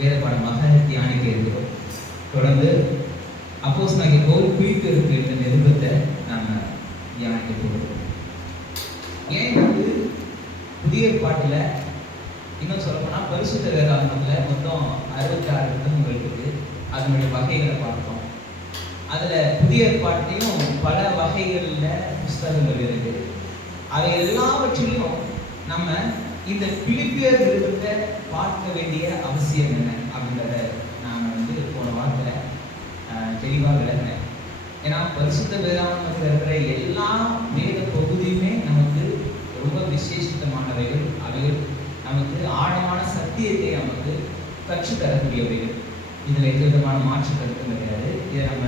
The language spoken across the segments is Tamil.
வேத பாடமாக தியானிக்க இருக்கிறோம். தொடர்ந்து அப்போஸ்தலனாகிய பவுல் பிலிப்பியருக்கு எழுதின நிருபத்தை நாம் தியானிக்க போகிறோம். ஏன் புதிய ஏற்பாட்டில் இன்னும் சொல்லப்போனால் பரிசுத்த வேதாகமத்தில் மொத்தம் 66 புத்தகங்கள் இருக்குது. அதனுடைய வகைகளை பார்த்தோம். அதில் புதிய ஏற்பாட்டிலையும் பல வகைகளில் புஸ்தகங்கள் இருக்குது. அதை எல்லாவற்றிலையும் நம்ம இந்த பிலிப்பியர் நிருபத்தை பார்க்க வேண்டிய அவசியம் என்ன அப்படின்றத நான் போன வாரத்தில் தெளிவாக விளக்கினேன். ஏன்னா பரிசுத்த வேதாகமத்தில் இருக்கிற எல்லா வேத பகுதியுமே நமக்கு ரொம்ப விசேஷித்தமானவைகள். அவைகள் நமக்கு ஆழமான சத்தியத்தை நமக்கு கற்றுத்தரக்கூடியவைகள். இதில் எந்த விதமான மாற்று கருத்தும் கிடையாது. இதை நம்ம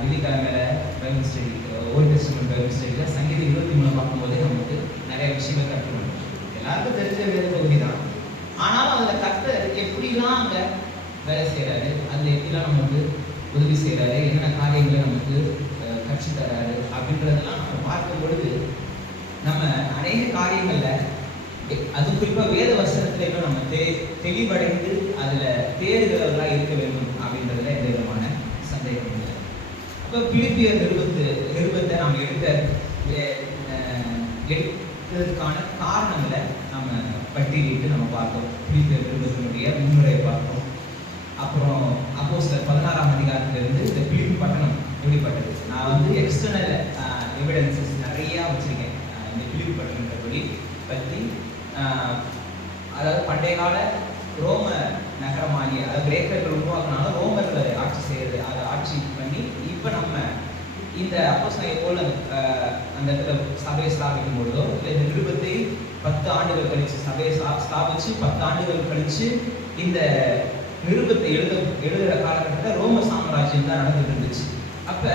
வெள்ளிக்கிழமையில Bible study, old testament Bible ஸ்டடியில் சங்கீதம் 23 பார்க்கும்போதே நமக்கு நிறைய விஷயங்கள் கற்றுக்கணும். எல்லாருக்கும் தெரிஞ்ச வேத பகுதி தான். ஆனாலும் அதில் கர்த்தர் எப்படிலாம் அங்கே வேலை செய்கிறாரு, அதில் எப்படிலாம் நமக்கு உதவி செய்கிறாரு, என்னென்ன காரியங்களை நமக்கு கற்றுத்தராரு அப்படின்றதெல்லாம் நம்ம பார்க்கும் பொழுது நம்ம அநேக காரியங்களில் அது குறிப்பாக வேத வசனத்தில் இன்னும் நம்ம தெளிவடைந்து அதில் தேடுகிறவர்களாக இருக்க வேண்டும் அப்படின்றதுல எந்த விதமான சந்தேகம் இல்லை. அப்போ பிலிப்பியர் நிருபத்தை நாம் எடுத்ததுக்கான காரணங்களை நம்ம பட்டியலிட்டு நம்ம பார்த்தோம். பிலிப்பியர் நிருபத்தினுடைய முன்னுரையை பார்த்தோம். அப்புறம் அப்போஸ்தலர் 16ஆம் அதிகாரத்திலிருந்து இந்த பிலிப்பி பட்டணம் எப்படிப்பட்டது. நான் எக்ஸ்டர்னல் எவிடன்சஸ் நிறையா வச்சுருக்கேன் இந்த பிலிப்பி பட்டணத்தை பற்றி. அதாவது பண்டைய கால ரோம நகரமாகிய, அதாவது கிரேக்கர்கள் உருவாக்குனால ரோமர்கள் ஆட்சி செய்யறது, அதை ஆட்சி பண்ணி இப்போ நம்ம இந்த அப்போஸ்தலனை போல அந்த இடத்துல சபையை ஸ்தாபிக்கும் பொழுதோ இல்லை இந்த நிருபத்தை 10 ஆண்டுகள் கழிச்சு சபையை ஸ்தாபிச்சு 10 ஆண்டுகள் கழிச்சு இந்த நிருபத்தை எழுதுகிற காலகட்டத்தில் ரோம சாம்ராஜ்யம் தான் நடந்துட்டு இருந்துச்சு. அப்போ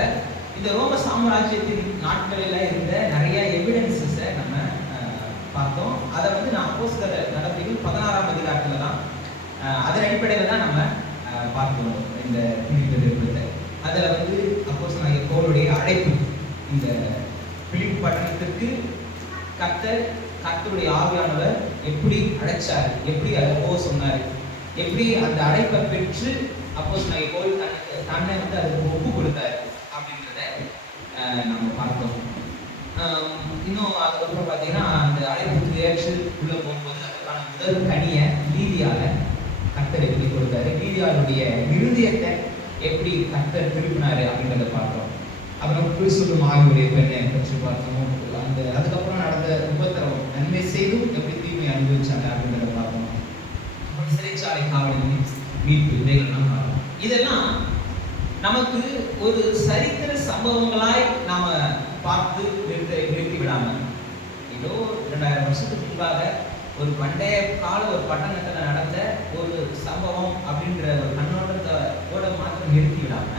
இந்த ரோம சாம்ராஜ்யத்தின் நாட்களில் இருந்த நிறைய எவிடன்சஸை நம்ம பார்த்தோம். அதை நான் அப்போஸ்தலர் நடவடிக்கைகள் 16ஆம் அதிகாரத்தில் தான் அதன் அடிப்படையில் தான் நம்ம பார்த்தோம் இந்த பிலிப்பியர் நிருபத்தை. அதில் அப்போஸ்தலனாகிய பவுலுடைய அழைப்பு, இந்த பிலிப்பி பட்டணத்திற்கு கர்த்தருடைய ஆவியானவர் எப்படி அழைச்சார், எப்படி அதை போக சொன்னார், எப்படி அந்த அழைப்பை பெற்று அப்போஸ்தலனாகிய பவுல் தன்னை அதுக்கு ஒப்பு கொடுத்தார் அப்படின்றத நம்ம பார்த்தோம். இன்னும் அதுக்கப்புறம் பார்த்தீங்கன்னா அந்த அழைப்புக்கு ஏற்று உள்ள போகும்போது அதுக்கான முதல் கனியை லீதியால கர்த்தர் எப்படி கொடுத்தாரு, லீதியாளுடைய இருதயத்தை எப்படி கர்த்தர் திருப்பினாரு அப்படின்றத பார்த்தோம். அப்புறம் சொல்லும் ஆகியோடைய பெண்ணை பற்றி பார்த்தோம். அதுக்கப்புறம் நடந்த உபத்திரவம், நன்மை செய்தும் எப்படி தீமை அனுபவிச்சாங்க அப்படின்றத பார்த்தோம். அப்புறம் சிறைச்சாலை காவலின் மீட்பு, இதைகள்லாம் பார்த்தோம். இதெல்லாம் நமக்கு ஒரு சரித்திர சம்பவங்களாய் நாம பார்த்து நிறுத்தி விடாம, ஏதோ 2000 வருஷத்துக்கு முன்பாக ஒரு பண்டைய கால ஒரு பட்டணத்தில் நடந்த ஒரு சம்பவம் அப்படின்ற ஒரு கண்ணோட்டத்தோட மாத்திரம் நிறுத்தி விடாம,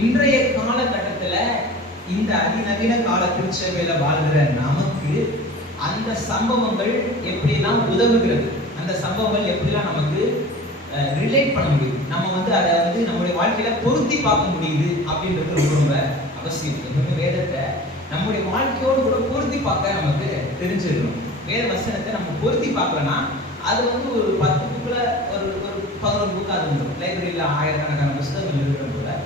இன்றைய காலகட்டத்தில் இந்த அதிநவீன கால திருச்சபையில வாழ்கிற நமக்கு அந்த சம்பவங்கள் எப்படிலாம் உதவுகிறது, அந்த சம்பவங்கள் எப்படிலாம் நமக்கு ரிலேட் பண்ண முடியுது, நம்ம அதை நம்முடைய வாழ்க்கையில பொருத்தி பார்க்க முடியுது அப்படின்றது ரொம்ப ரொம்ப அவசியம். வேதத்தை நம்முடைய வாழ்க்கையோடு கூட பொருத்தி பார்க்க நமக்கு தெரிஞ்சிடணும். வேத வசனத்தை நம்ம பொருத்தி பார்க்கலன்னா அது ஒரு 10 புக்கில் ஒரு 11 புக்காக இருந்துடும். லைப்ரரியில் ஆயிரக்கணக்கான புத்தகங்கள் இருக்கிற போல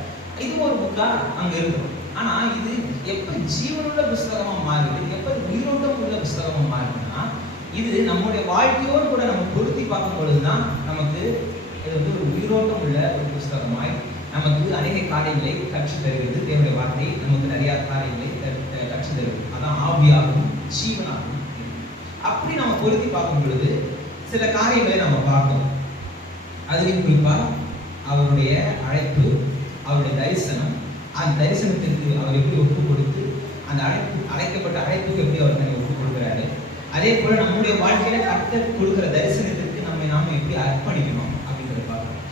இது ஒரு புக்காக அங்கே இருக்கும். ஆனால் இது எப்போ ஜீவனுள்ள புஸ்தகமாக மாறுது, எப்போ உயிரோட்டம் உள்ள புஸ்தகமாக மாறுதுன்னா இது நம்முடைய வாழ்க்கையோடு கூட நம்ம பொருத்தி பார்க்கும் பொழுது தான் நமக்கு இது ஒரு உயிரோட்டம் உள்ள ஒரு புஸ்தகமாய் நமக்கு அநேக காரியங்களை கற்று தருகிறது. தேவனுடைய வார்த்தை நமக்கு நிறைய காரியங்களை கற்று தருகிறது. அதான் ஆவியாகவும் ஜீவனாகவும். அப்படி நம்ம பொருத்தி பார்க்கும் பொழுது சில காரியங்களை நம்ம பார்த்தோம். அதுலேயும் குறிப்பாக அவருடைய அழைப்பு, அவருடைய தரிசனம், அந்த தரிசனத்திற்கு அவர் எப்படி ஒப்பு கொடுத்து அந்த அழைக்கப்பட்ட அழைப்புக்கு எப்படி அவர் தன்னை ஒப்பு கொடுக்குறாரு, அதே போல நம்முடைய வாழ்க்கையில கர்த்தர் கொடுக்குற தரிசனத்திற்கு நாம எப்படி அர்ப்பணிக்கணும் அப்படின்றத பார்க்கணும்.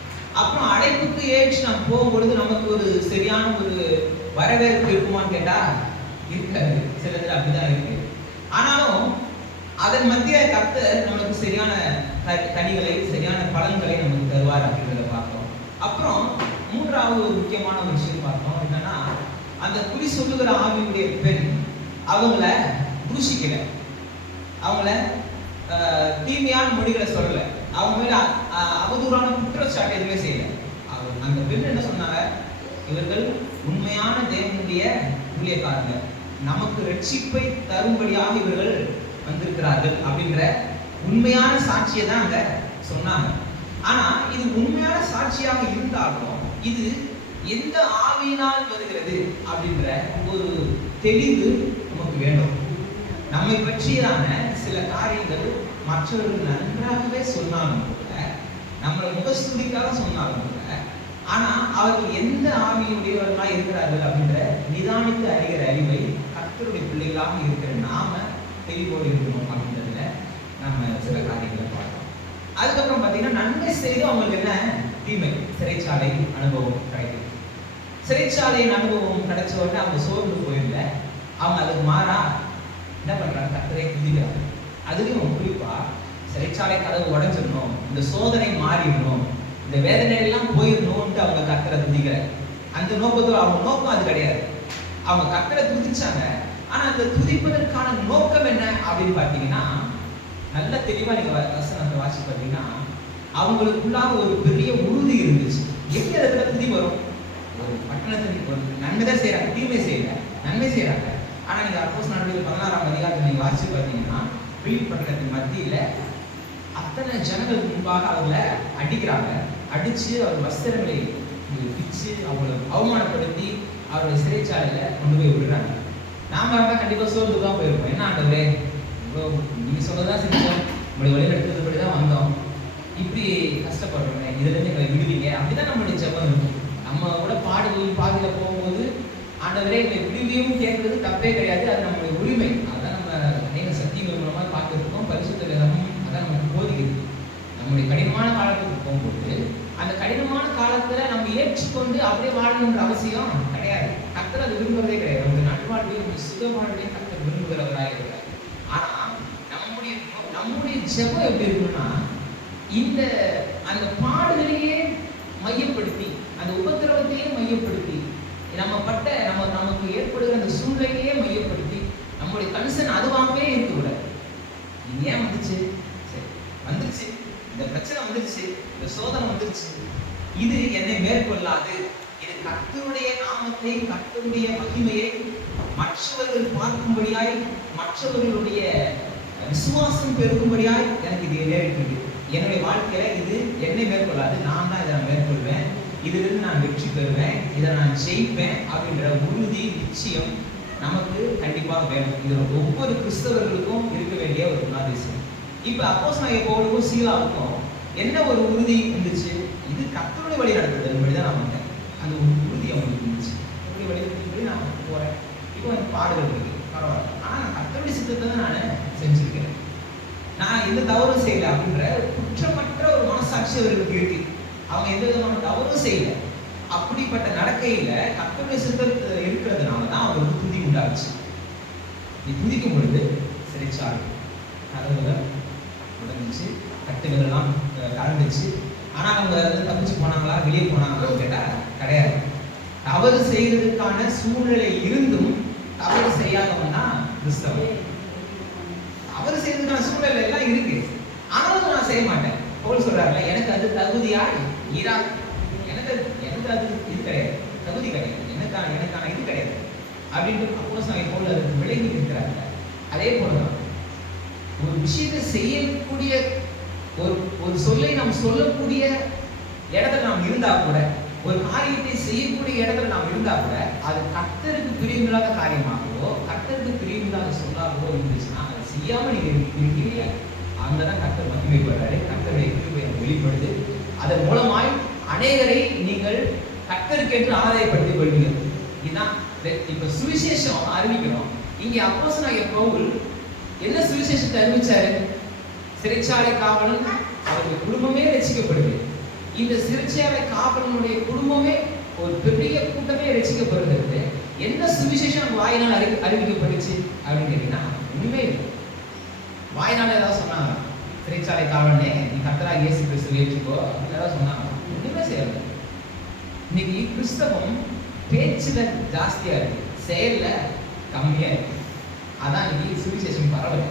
அப்புறம் அழைப்புக்கு ஏற்று நாம் போகும்பொழுது நமக்கு ஒரு சரியான ஒரு வரவேற்பு இருக்குமான்னு கேட்டா இருக்காது. சிலதுல அப்படிதான் இருக்கு. ஆனாலும் அதன் மத்திய கர்த்தர் நமக்கு சரியான கனிகளை, சரியான பலன்களை நமக்கு தருவார் அப்படின்றத பார்த்தோம். அப்புறம் மூன்றாவது ஒரு முக்கியமான ஒரு விஷயம் பார்த்தோம். என்னன்னா அந்த குறி சொல்லுகிற ஆவியுடைய பெண் அவங்கள தூஷிக்கல, அவங்கள தீமையான மொழிகளை சொல்லல. அவங்க மேல அவதூறான குற்றச்சாட்டு எதுவுமே செய்யல. அந்த பெண் என்ன சொன்னாங்க, இவர்கள் உண்மையான தேவனுடைய ஊழியக்காரங்க, நமக்கு ரட்சிப்பை தரும்படியாக இவர்கள் வந்திருக்கிறார்கள் அப்படின்ற உண்மையான சாட்சியை தான் அங்க சொன்னாங்க. ஆனா இது உண்மையான சாட்சியாக இருந்தாலும் இது எந்த ஆவியினால் வருகிறது அப்படின்ற ஒரு தெளிவு நமக்கு வேண்டும். நம்மை பற்றியான சில காரியங்கள் மற்றவர்கள் நன்றாகவே சொன்னாலும் கூட, நம்மளை முகஸ்துதிக்காக சொன்னாலும் கூட, ஆனா அவர்கள் எந்த ஆவியுடையவர்களா இருக்கிறார்கள் அப்படின்ற நிதானித்து அறிகிற அறிவை கர்த்தருடைய பிள்ளைகளாக இருக்கிற நாம தெளிவோடு இருக்கணும் அப்படின்றதுல நம்ம சில காரியங்களை பார்க்கலாம். அதுக்கப்புறம் பார்த்தீங்கன்னா, நன்மை செய்து அவங்களுக்கு என்ன தீமை, சிறைச்சாலை அனுபவம் கிடைக்கும். சிறைச்சாலையின் அனுபவம் கிடைச்ச உடனே அவங்க சோர்ந்து போயிடல, அவங்க அதுக்கு மாறா என்ன பண்றாங்க, கர்த்தரை துதிக்கிறாங்க. அதுலயும் குறிப்பா சிறைச்சாலை கதவு உடைஞ்சிடணும், இந்த சோதனை மாறிடணும், இந்த வேதனை எல்லாம் போயிடணும்ட்டு அவங்க கர்த்தரை துதிக்கிறாங்க. அந்த நோக்கத்தோட அவங்க நோக்கம் அது கிடையாது. அவங்க கர்த்தரை துதிச்சாங்க, ஆனா அந்த துதிப்பதற்கான நோக்கம் என்ன அப்படின்னு பார்த்தீங்கன்னா, நல்ல தெளிவா நீங்க வசனத்தை வாசி பார்த்தீங்கன்னா, அவங்களுக்குள்ளாக ஒரு பெரிய உறுதி இருந்துச்சு. எங்க இடத்துல துதி வரும்? ஒரு பட்டணத்துக்கு ஒரு நன்மை தான் செய்யறாங்க, தீமை செய்யல, நன்மை செய்யறாங்க. ஆனா நீங்க அப்போஸ்தலர் நடவடிக்கைகள் 16ஆம் அதிகாரத்தை நீங்க வாசி பார்த்தீங்கன்னா, பிலிப்பி பட்டணத்தின் மத்தியில அத்தனை ஜனங்களுக்கு முன்பாக அவங்கள அடிக்கிறாங்க. அடிச்சு அவர் வஸ்திரங்களை பிச்சு அவங்களை அவமானப்படுத்தி அவருடைய சிறைச்சாலையில கொண்டு போய் விடுறாங்க. நாம இருந்தா கண்டிப்பா சோர்ந்து தான் போயிருப்போம். என்ன ஆண்டவரே, நீங்க சொன்னதான் செஞ்சோம், உங்களுடைய வழி நடத்துறதுபடி தான் வந்தோம், இப்படி கஷ்டப்படுறோமே, இதுல இருந்து எங்களை விடுவீங்க, அப்படிதான் நம்மளுடைய ஜெபம் இருக்கும். நம்ம கூட பாதையில போகும்போது ஆண்டவரே எங்களை விடுவியும் கேட்கறது தப்பே கிடையாது, அது நம்மளுடைய உரிமை. அதான் நம்ம அநேக சத்தியங்கள் மூலமா பார்த்துருக்கோம். பரிசுத்த வேதமும் அதான் நமக்கு போதிக்குது. நம்முடைய கடினமான காலத்துக்கு போகும்போது அந்த கடினமான காலத்துல நம்ம ஏற்றுக்கொண்டு அப்படியே வாழணுன்ற அவசியம் கிடையாது. கர்த்தர் அது விரும்புவதே கிடையாது. நம்முடைய நல்வாழ்வை, நம்முடைய சுக வாழ்வை கர்த்தர் விரும்புகிறவராக இருக்கிறார். ஆனா நம்முடைய ஜெபம் எப்படி இருக்குன்னா, இந்த அந்த பாடுகளையே மையப்படுத்தி, அந்த உபத்திரவத்தையே மையப்படுத்தி, நமக்கு ஏற்படுகிற அந்த சூழ்நிலையே மையப்படுத்தி நம்முடைய கன்சர்ன் அதுவாகவே இருக்கக்கூடாது. இது ஏன் வந்துச்சு, சரி வந்துருச்சு, இந்த பிரச்சனை வந்துருச்சு, இந்த சோதனை வந்துருச்சு, இது என்னை மேற்கொள்ளாது, இது கர்த்தருடைய நாமத்தை, கர்த்தருடைய மகிமையை மற்றவர்கள் பார்க்கும்படியாய், மற்றவர்களுடைய விசுவாசம் பெருகும்படியாய் எனக்கு இது நேரிட்டு, என்னுடைய வாழ்க்கையில இது என்னை மேற்கொள்ளாது, நான் தான் இதை மேற்கொள்வேன், இதிலிருந்து நான் வெற்றி பெறுவேன், இதை நான் ஜெயிப்பேன் அப்படின்ற உறுதி, நிச்சயம் நமக்கு கண்டிப்பாக வேணும். இது ஒவ்வொரு கிறிஸ்தவர்களுக்கும் இருக்க வேண்டிய ஒரு குணாதிசயம். இப்ப அப்போஸ்தலனாகிய பவுலுக்கும் சீலாவுக்கும் என்ன ஒரு உறுதி இருந்துச்சு? இது கர்த்தருடைய வழி நடத்துதல் தான் நான் வந்தேன். அந்த உறுதி அவங்களுக்கு இருந்துச்சு. கர்த்தருடைய வழி நடத்துதல் நான் போறேன், இப்போ எனக்கு பாடுகள் இருக்கு, பரவாயில்ல, ஆனா நான் கர்த்தருடைய சித்தத்தை தான் நான் செஞ்சிருக்கிறேன், நான் எந்த தவறும் செய்யல அப்படின்ற குற்றமற்ற ஒரு மனசாட்சி அவர்களுக்கு இருக்கு. அவங்க எந்த விதமான தவறும் செய்யல. அப்படிப்பட்ட நடக்கையில கர்த்தருடைய சித்தத்துல இருக்கிறதுனால தான் அவங்களுக்கு துதி உண்டாச்சு. நீ துதிக்கும் பொழுது சிறைச்சாலை கதவுகள் உடைஞ்சிச்சு, கட்டுகள் எல்லாம் கலந்துச்சு. ஆனா அவங்க தப்பிச்சு போனாங்களா, வெளியே போனாங்களான்னு கேட்டா கிடையாது. தவறு செய்யறதுக்கான சூழ்நிலை இருந்தும் தவறு செய்யாதவன் தான் கிறிஸ்தவன். தவறு செய்யறதுக்கான சூழ்நிலை எல்லாம் இருக்கு, ஆனாலும் நான் செய்ய மாட்டேன். பவுல் சொல்றாருல, எனக்கு அது தகுதியா ஈரா, எனக்கு அது இது கிடையாது, தகுதி கிடையாது, எனக்கான இது கிடையாது அப்படின்ட்டு அப்போஸ்தலனாகிய பவுல் அதுக்கு விலகி இருக்கிறாங்க. அதே போலதான் ஒரு விஷயத்தை செய்யக்கூடிய ஒரு சொல்லை நாம் சொல்லக்கூடிய இடத்துல நாம் இருந்தா கூட, ஒரு காரியத்தை செய்யக்கூடிய இடத்துல நாம் இருந்தா கூட, அது கர்த்தருக்கு பிரியமில்லாத காரியமாகவோ கர்த்தருக்கு பிரியமில்லாத சொல்லாகவோ இருந்துச்சுன்னா, அதை செய்யாம நீங்க இருக்கீங்க, அங்கதான் கர்த்தர் மகிமைப்படுறாரு. கர்த்தருடைய கிருபையை வெளிப்படுது. அதன் மூலமாய் அநேகரை நீங்கள் கர்த்தருக்கென்று ஆதாயப்படுத்திக் கொள்வீர்கள். இதுதான் இப்ப சுவிசேஷம் அறிவிக்கிறோம். இங்கே அப்போஸ்தலனாகிய பவுல் என்ன சுவிசேஷத்தை அறிவிச்சாரு? சிறைச்சாலை காவலன் அவருடைய குடும்பமே ரட்சிக்கப்படுது. இந்த சிறைச்சாலை காவலனுடைய குடும்பமே, ஒரு பெரிய கூட்டமே ரட்சிக்கப்படுகிறது. என்ன சுவிசேஷம் வாயினால் அறிவிக்கப்பட்டுச்சு அப்படின்னு கேட்டீங்கன்னா, ஒண்ணுமே இல்லை. வாயினால ஏதாவது சொன்னாங்க, சிறைச்சாலை காவலனே நீ கர்த்தராகிய இயேசு கிறிஸ்துவை ஏற்றுக்கோ அப்படின்னு ஏதாவது சொன்னாங்க? ஒண்ணுமே செய்யல. இன்னைக்கு கிறிஸ்தவம் பேச்சுல ஜாஸ்தியா இருக்கு, செயல்ல கம்மியா இருக்கு. அதான் இன்னைக்கு சுவிசேஷம் பரவல.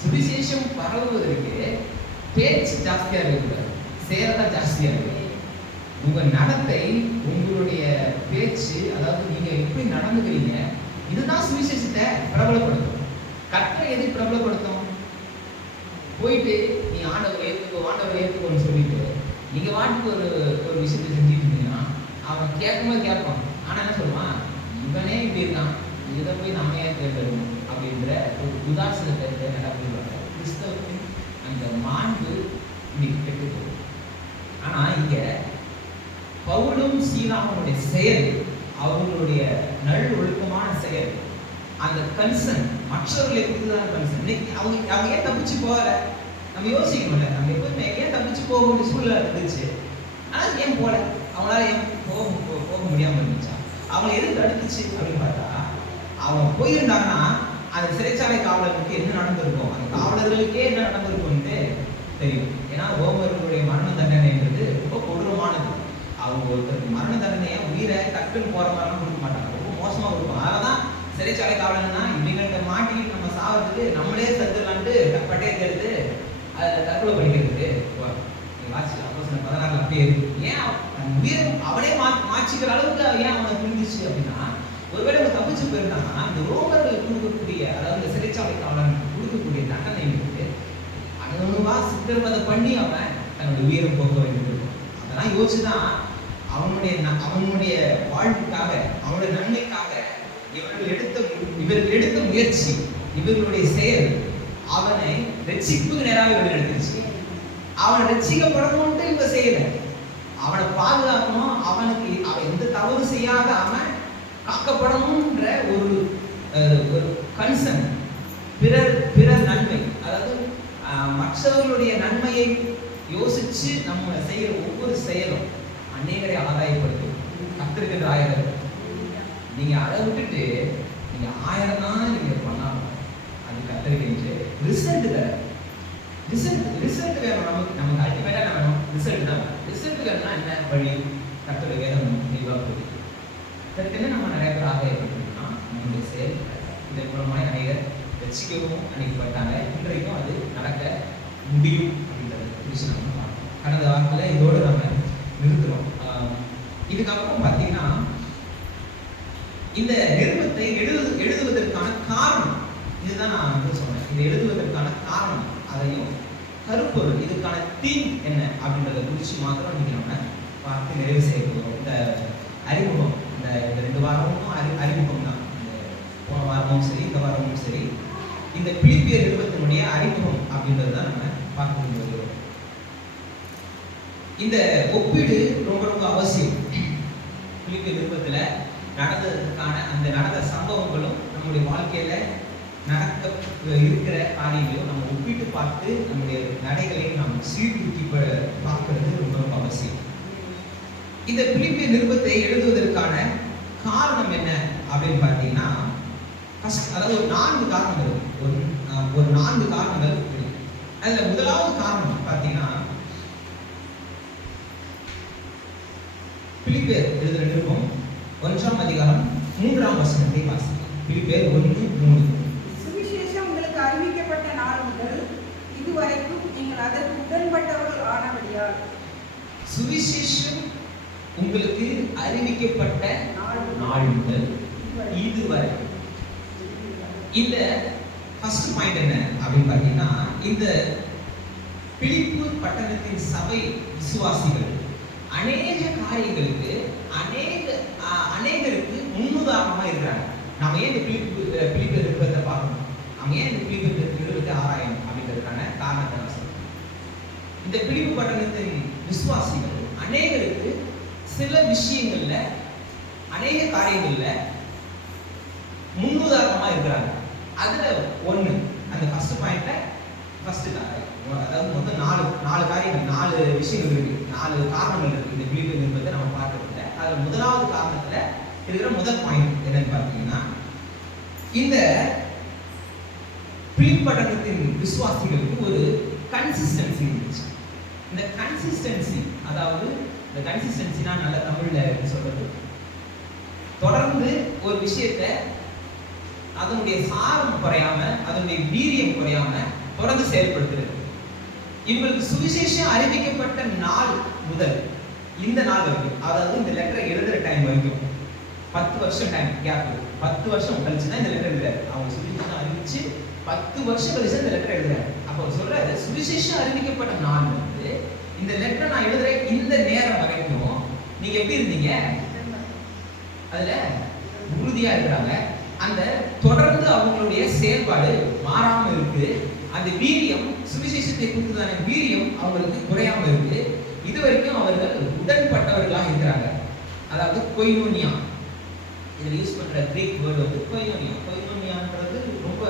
சுவிசேஷம் பரவுவதற்கு பேச்சு ஜாஸ்தியா இருக்கக்கூடாது, செயல் தான் ஜாஸ்தியா இருக்கு. உங்க நடத்தை, உங்களுடைய பேச்சு, அதாவது நீங்க எப்படி நடந்துக்கிறீங்க, இதுதான் சுவிசேஷத்தை பிரபலப்படுத்தும். கர்த்தரை எது பிரபலப்படுத்தும்? போயிட்டு நீ ஆண்டவர் ஏற்றுக்கோன்னு சொல்லிட்டு நீங்க வாட்டுக்கு ஒரு விஷயத்தை செஞ்சுட்டு இருந்தீங்கன்னா அவன் கேட்கும்போது கேட்பான். ஆனா என்ன சொல்லுவான், இவனே இப்படி இருக்கான், இதை போய் நாம ஏன் தேர்ந்தெடுக்கணும் அப்படின்ற ஒரு உதாசனத்தை நடக்கிறாங்க. கிறிஸ்தவத்தின் அந்த மாண்பு இன்னைக்கு கெட்டு போகும். ஆனா இங்க பவுலும் சீலாவுடைய செயல், அவங்களுடைய நல் ஒழுக்கமான செயல், அந்த கன்சர்ன் மற்றவர்களை குறித்துதான் கன்சர்ன். இன்னைக்கு அவங்க ஏன் தப்பிச்சு போகல நம்ம யோசிக்கணும்ல. நம்ம எப்பவுமே ஏன் தப்பிச்சு போக வேண்டிய சூழ்நிலை இருந்துச்சு, ஆனா ஏன் போல, அவங்களால ஏன் போக முடியாம இருந்துச்சா? அவங்களை எது தடுத்துச்சு அப்படின்னு பார்த்தா, அவங்க போயிருந்தாங்கன்னா அந்த சிறைச்சாலை காவலர்களுக்கு என்ன நடந்திருக்கும், அந்த காவலர்களுக்கே என்ன நடந்திருக்கும்னு தெரியும். ஏன்னா ரோமர்களுடைய மரண தண்டனைன்றது ரொம்ப கொடூரமானது. அவங்க ஒருத்தருக்கு மரண தண்டனையை உயிரை டக்குன்னு போற மாதிரிலாம் கொடுக்க மாட்டாங்க, ரொம்ப மோசமா கொடுப்பாங்க. அதனாலதான் சிறைச்சாலை காவலன்னா இவங்கள்ட்ட மாட்டிக்கிட்டு நம்ம சாவறதுக்கு நம்மளே செத்துடலான்ட்டு பட்டையத்தை எடுத்து அதை தற்கொலை பண்ணிக்கிறது. அப்போஸ்தலர் 16 அப்படியே இருக்கு. ஏன் உயிரை அவனே மாச்சிக்கிற அளவுக்கு ஏன் அவனை புரிஞ்சிச்சு அப்படின்னா, ஒருவேளை அவங்க தப்பிச்சு போயிருந்தாங்கன்னா இந்த ரோமர்கள் கொடுக்கக்கூடிய, அதாவது இந்த சிறைச்சாலை காவலன் கொடுக்கக்கூடிய தண்டனைகளுக்கு அணுவா சித்திரவதை பண்ணி அவன் தன்னுடைய உயிரை போக்க வேண்டியிருக்கும். அதெல்லாம் யோசிச்சுதான் அவனுடைய வாழ்வுக்காக, அவனுடைய நன்மைக்காக இவர்கள் எடுத்த முயற்சி, இவர்களுடைய செயல் அவனை ரட்சிப்புக்கு நேராக இவர்கள் எடுத்துச்சு. அவனை ரட்சிக்கப்படணும்ட்டு இவங்க செய்யல, அவனை பாதுகாக்கணும், அவனுக்கு அவன் எந்த தவறு செய்யாத அவன் காக்கப்படணும்ன்ற ஒரு கன்சர்ன், பிறர் நன்மை, அதாவது மற்றவர்களுடைய நன்மையை யோசிச்சு நம்ம செய்யற ஒவ்வொரு செயலும் அநேகரை ஆதாயப்படுத்தும். கர்த்தருக்கு ஆயிரம் நீங்க அதை விட்டுட்டு நீங்க 1000 தான் நீங்க பண்ணாலும் அது கர்த்தருக்கு ரிசல்ட் தர. ரிசல்ட் வேணும் நமக்கு அல்டிமேட்டா வேணும், ரிசல்ட் தான். ரிசல்ட் வேணும்னா என்ன வழி? கர்த்தருடைய வேதம் நிர்வாகம். அதற்கு நம்ம நிறைய பேர் ஆதாயப்பட்டோம்னா நம்முடைய செயல் இதன் மூலமாக அநேகர் ரட்சிக்கவும் அனுப்பப்பட்டாங்க. இன்றைக்கும் அது நடக்க முடியும் அப்படின்றத குறித்து நம்ம பார்க்கணும். கடந்த வாரத்தில் இதோடு நம்ம நிறுத்துறோம். இதுக்கப்புறம் பார்த்தீங்கன்னா இந்த நிருபத்தை எழுதுவதற்கான காரணம், இதுதான் நான் வந்து சொன்னேன். இதை எழுதுவதற்கான காரணம், அதையும் கருப்பொருள், இதுக்கான தீம் என்ன அப்படின்றத குறித்து மாத்திரம் இன்னைக்கு நம்ம பார்த்து நிறைவு செய்ய போகிறோம். இந்த அறிமுகம், இந்த 2 வாரமும் அறிமுகம் தான். போன வாரமும் சரி, இந்த வாரமும் சரி, இந்த பிலிப்பியர் நிருபத்தினுடைய அறிமுகம் அப்படின்றது தான் நம்ம பார்க்க முடியும். இந்த ஒப்பீடு ரொம்ப ரொம்ப அவசியம். பிலிப்பியர் நிருபத்தில் நடந்ததுக்கான அந்த நடந்த சம்பவங்களும் நம்முடைய வாழ்க்கையில நடக்க இருக்கிற காரியங்களையும் நம்ம ஒப்பிட்டு பார்த்து நம்முடைய நடைகளையும் நாம் சீர்தூக்கி பார்க்கிறது ரொம்ப ரொம்ப அவசியம். இந்த பிலிப்பியர் நிருபத்தை எழுதுவதற்கான காரணம் என்ன அப்படின்னு பார்த்தீங்கன்னா, அதாவது ஒரு 4 காரணங்கள் இருக்கு. ஒரு 4 காரணங்கள் இருக்கு. அதுல முதலாவது காரணம் பார்த்தீங்கன்னா, பிலிப்பியர் எழுதுகிற நிருபம் 1ஆம் அதிகாரம் 3ஆம் வசனத்தை வாசிக்கலாம். பிலிப்பியர் 1:3. சுவிசேஷம் உங்களுக்கு அறிவிக்கப்பட்ட நாள் முதல் இதுவரைக்கும் நீங்கள் அதற்கு உடன்பட்டவர்கள் ஆனபடியால். சுவிசேஷம் உங்களுக்கு அறிவிக்கப்பட்ட நாள் முதல் இதுவரை. இந்த ஃபர்ஸ்ட் பாயிண்ட் என்ன அப்படின்னு பார்த்தீங்கன்னா, இந்த பிலிப்பு பட்டணத்தின் சபை விசுவாசிகள் அநேக காரியங்களுக்கு அநேகருக்கு முன்னுதாரணமா இருக்கிறாங்க. நம்ம ஏன் இந்த பிலிப்பியர் நிருபத்தை பார்க்கணும், நம்ம ஏன் இந்த பிலிப்பியர் நிருபத்தை ஆராயணும் அப்படின்றதுக்கான காரணத்தை நான் சொல்றேன். இந்த பிலிப்பு பட்டணத்தின் விசுவாசிகள் அநேகருக்கு சில விஷயங்கள்ல, அநேக காரியங்கள்ல முன்னுதாரணமா இருக்கிறாங்க. அதுல ஒண்ணு, அந்த ஃபர்ஸ்ட் பாயிண்ட்ல ஃபர்ஸ்ட் அதாவது மொத்தம் 4 காரியங்கள், 4 விஷயங்கள் இருக்கு, 4 காரணங்கள் இருக்கு இந்த பிலிப்பியர் நிருபத்தை நம்ம பார்க்கறதுல. அதுல முதலாவது காரணத்துல இருக்கிற முதல் பாயிண்ட் என்னன்னு பார்த்தீங்கன்னா, இந்த பிலிப்பு பட்டணத்தின் விசுவாசிகளுக்கு ஒரு கன்சிஸ்டன்சி இருந்துச்சு. இந்த கன்சிஸ்டன்சி, அதாவது இந்த கன்சிஸ்டன்சினா நல்ல தமிழ்ல சொல்றது, தொடர்ந்து ஒரு விஷயத்தை அதனுடைய சாரம் குறையாம, அதனுடைய வீரியம் குறையாம தொடர்ந்து செயல்படுத்துறது. இவங்களுக்கு சுவிசேஷம் அறிவிக்கப்பட்ட நாள் முதல் இந்த நாள் வரைக்கும், அதாவது இந்த லெட்டரை எழுதுற டைம் வரைக்கும் 10 வருஷம் டைம் கேப். 10 வருஷம் கழிச்சு தான் இந்த லெட்டர் எழுதுறாரு. அவங்க சுவிசேஷம் அறிவிச்சு 10 வருஷம் கழிச்சு இந்த லெட்டர் எழுதுறாரு. அப்போ அவர் சொல்றாரு, சுவிசேஷம் அறிவிக்கப்பட்ட நாள் வந்து இந்த லெட்டரை நான் எழுதுற இந்த நேரம் வரைக்கும் நீங்க எப்படி இருந்தீங்க? அதுல உறுதியா இருக்கிறாங்க. அந்த தொடர்ந்து அவங்களுடைய செயல்பாடு மாறாம இருக்கு. அந்த வீரியம், சுவிசேஷத்தை குறித்ததான வீரியம் அவங்களுக்கு குறையாம இருக்கு. இது வரைக்கும் அவர்கள் உடன்பட்டவர்களாக இருக்கிறாங்க. அதாவது கொய்னோனியா, இதில் யூஸ் பண்ற கிரீக் வேர்டு வந்து கொய்னோனியா. கொய்னோனியான்றது ரொம்ப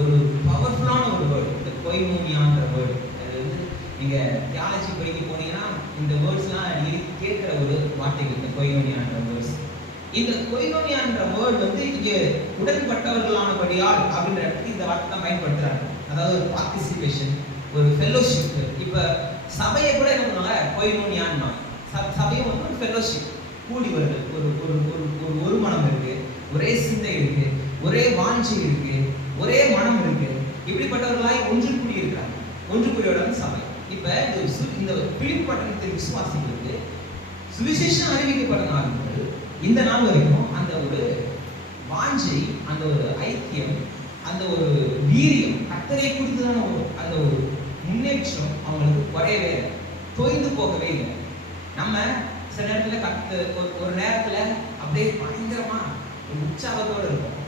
ஒரு பவர்ஃபுல்லான ஒரு வேர்டு. இந்த கொய்னோனியான்ற வேர்டு அது வந்து நீங்க தியாலஜி படிக்க போனீங்கன்னா இந்த வேர்ட்ஸ்லாம் நீங்க கேட்கிற ஒரு வார்த்தைகள் இந்த கொய்னோனியான்ற வேர்ட்ஸ். இந்த கொய்னோனியான்ற வேர்டு வந்து இங்க உடன்பட்டவர்களானபடியால் அப்படின்ற இடத்துக்கு இந்த வார்த்தை தான் பயன்படுத்துறாங்க. அதாவது ஒரு பார்ட்டிசிபேஷன், ஒரு ஃபெல்லோஷிப். இப்ப சபையை கூட என்ன பண்ணுவாங்க? கொய்னோனியான்னா சபையும் வந்து ஒரு ஃபெல்லோஷிப், கூடி வருது. ஒரு ஒரு ஒரு ஒரு மனம் இருக்கு, ஒரே சிந்தை இருக்கு, ஒரே வாஞ்சை இருக்கு, ஒரே மனம் இருக்கு. இப்படிப்பட்டவர்களாய் ஒன்று கூடி இருக்கிறாங்க. ஒன்று கூடியோட சபை. இப்ப இந்த பிலிப்பு பட்டணத்தின் விசுவாசிகளுக்கு சுவிசேஷம் அறிவிக்கப்பட்ட நாள் முதல் இந்த நாள் வரைக்கும் அந்த ஒரு வாஞ்சை, அந்த ஒரு ஐக்கியம், அந்த ஒரு வீரியம், கர்த்தரை குறித்ததான அந்த ஒரு முன்னேற்றம் அவங்களுக்கு குறையவே இல்லை, தொய்ந்து போகவே இல்லை. நம்ம சில நேரத்துல ஒரு நேரத்துல அப்படியே பயங்கரமா ஒரு உற்சாகத்தோடு இருக்கும்.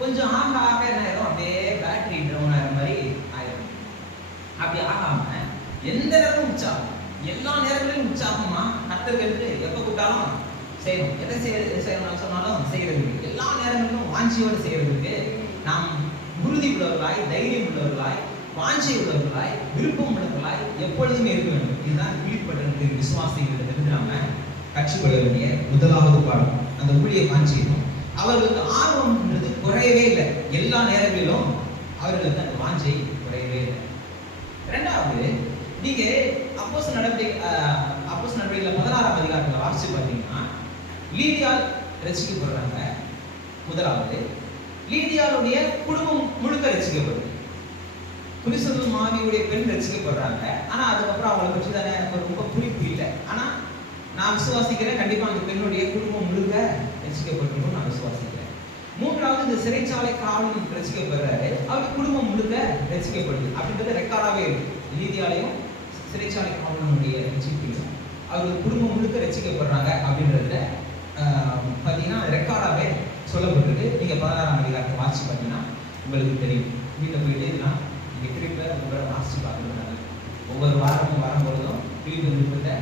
கொஞ்சம் ஆக ஆக என்ன ஆயிரும்? அப்படியே பேட்டரி டவுன் ஆகிற மாதிரி ஆயிரும். அப்படி ஆகாம எந்த நேரமும் உற்சாகம், எல்லா நேரங்களிலும் உற்சாகமா கர்த்தருக்கு எப்ப கூட்டாலும் செய்யணும். எதை செய்யணும் சொன்னாலும் செய்யறதுக்கு, எல்லா நேரங்களிலும் வாஞ்சியோடு செய்யறதுக்கு நாம் உறுதி உள்ளவர்களாய், தைரியம் உள்ளவர்களாய், வாஞ்சை உள்ளவர்களாய், விருப்பம் உள்ளவர்களாய் எப்பொழுதுமே இருக்க வேண்டும். இதுதான் பிலிப்பு பட்டணத்தின் விசுவாசிகளிடமிருந்து நாம கற்றுக்கொள்ள வேண்டிய முதலாவது பாடம். அந்த ஊழிய வாஞ்சியும் அவர்களுக்கு ஆர்வம்ன்றது குறையவே இல்லை. எல்லா நேரங்களிலும் அவர்களுக்கு அந்த வாஞ்சை குறையவே இல்லை. இரண்டாவது, நீங்க அப்போஸ்தலர் நடவடிக்கைகள் 16ஆம் அதிகாரத்துல வாசிச்சு பார்த்தீங்கன்னா, லீதியா ரட்சிக்கப்படுறாங்க. முதலாவது, லீதியாளுடைய குடும்பம் முழுக்க ரட்சிக்கப்படுது. புரிசல் மாவியுடைய பெண் ரட்சிக்கப்படுறாங்க. ஆனா அதுக்கப்புறம் அவங்களை பற்றி தானே எனக்கு ரொம்ப குறிப்பு இல்லை. ஆனா நான் விசுவாசிக்கிறேன், கண்டிப்பா அந்த பெண்ணுடைய குடும்பம் முழுக்க ரட்சிக்கப்பட்டிருக்கும் நான் விசுவாசிக்கிறேன். மூன்றாவது, இந்த சிறைச்சாலை காவலன் ரட்சிக்கப்படுறாரு, அவருடைய குடும்பம் முழுக்க ரட்சிக்கப்படுது. அப்படின்றது ரெக்கார்டாவே இருக்கு. லீதியாலையும் சிறைச்சாலை காவலனுடைய ரட்சிப்பிலும் அவருடைய குடும்பம் முழுக்க ரட்சிக்கப்படுறாங்க அப்படின்றதுல பார்த்தீங்கன்னா ரெக்கார்டாகவே சொல்லப்பட்டிருக்கு. நீங்கள் 16ஆம் அதிகாரத்தை வாசிச்சு பார்த்தீங்கன்னா உங்களுக்கு தெரியும். வீட்டில் போயிட்டு இதெல்லாம் நீங்கள் திரும்ப உங்களை வாசிச்சு பார்க்கறது. ஒவ்வொரு வாரமும் வரும்பொழுதும் பிலிப்பு நிருபத்தை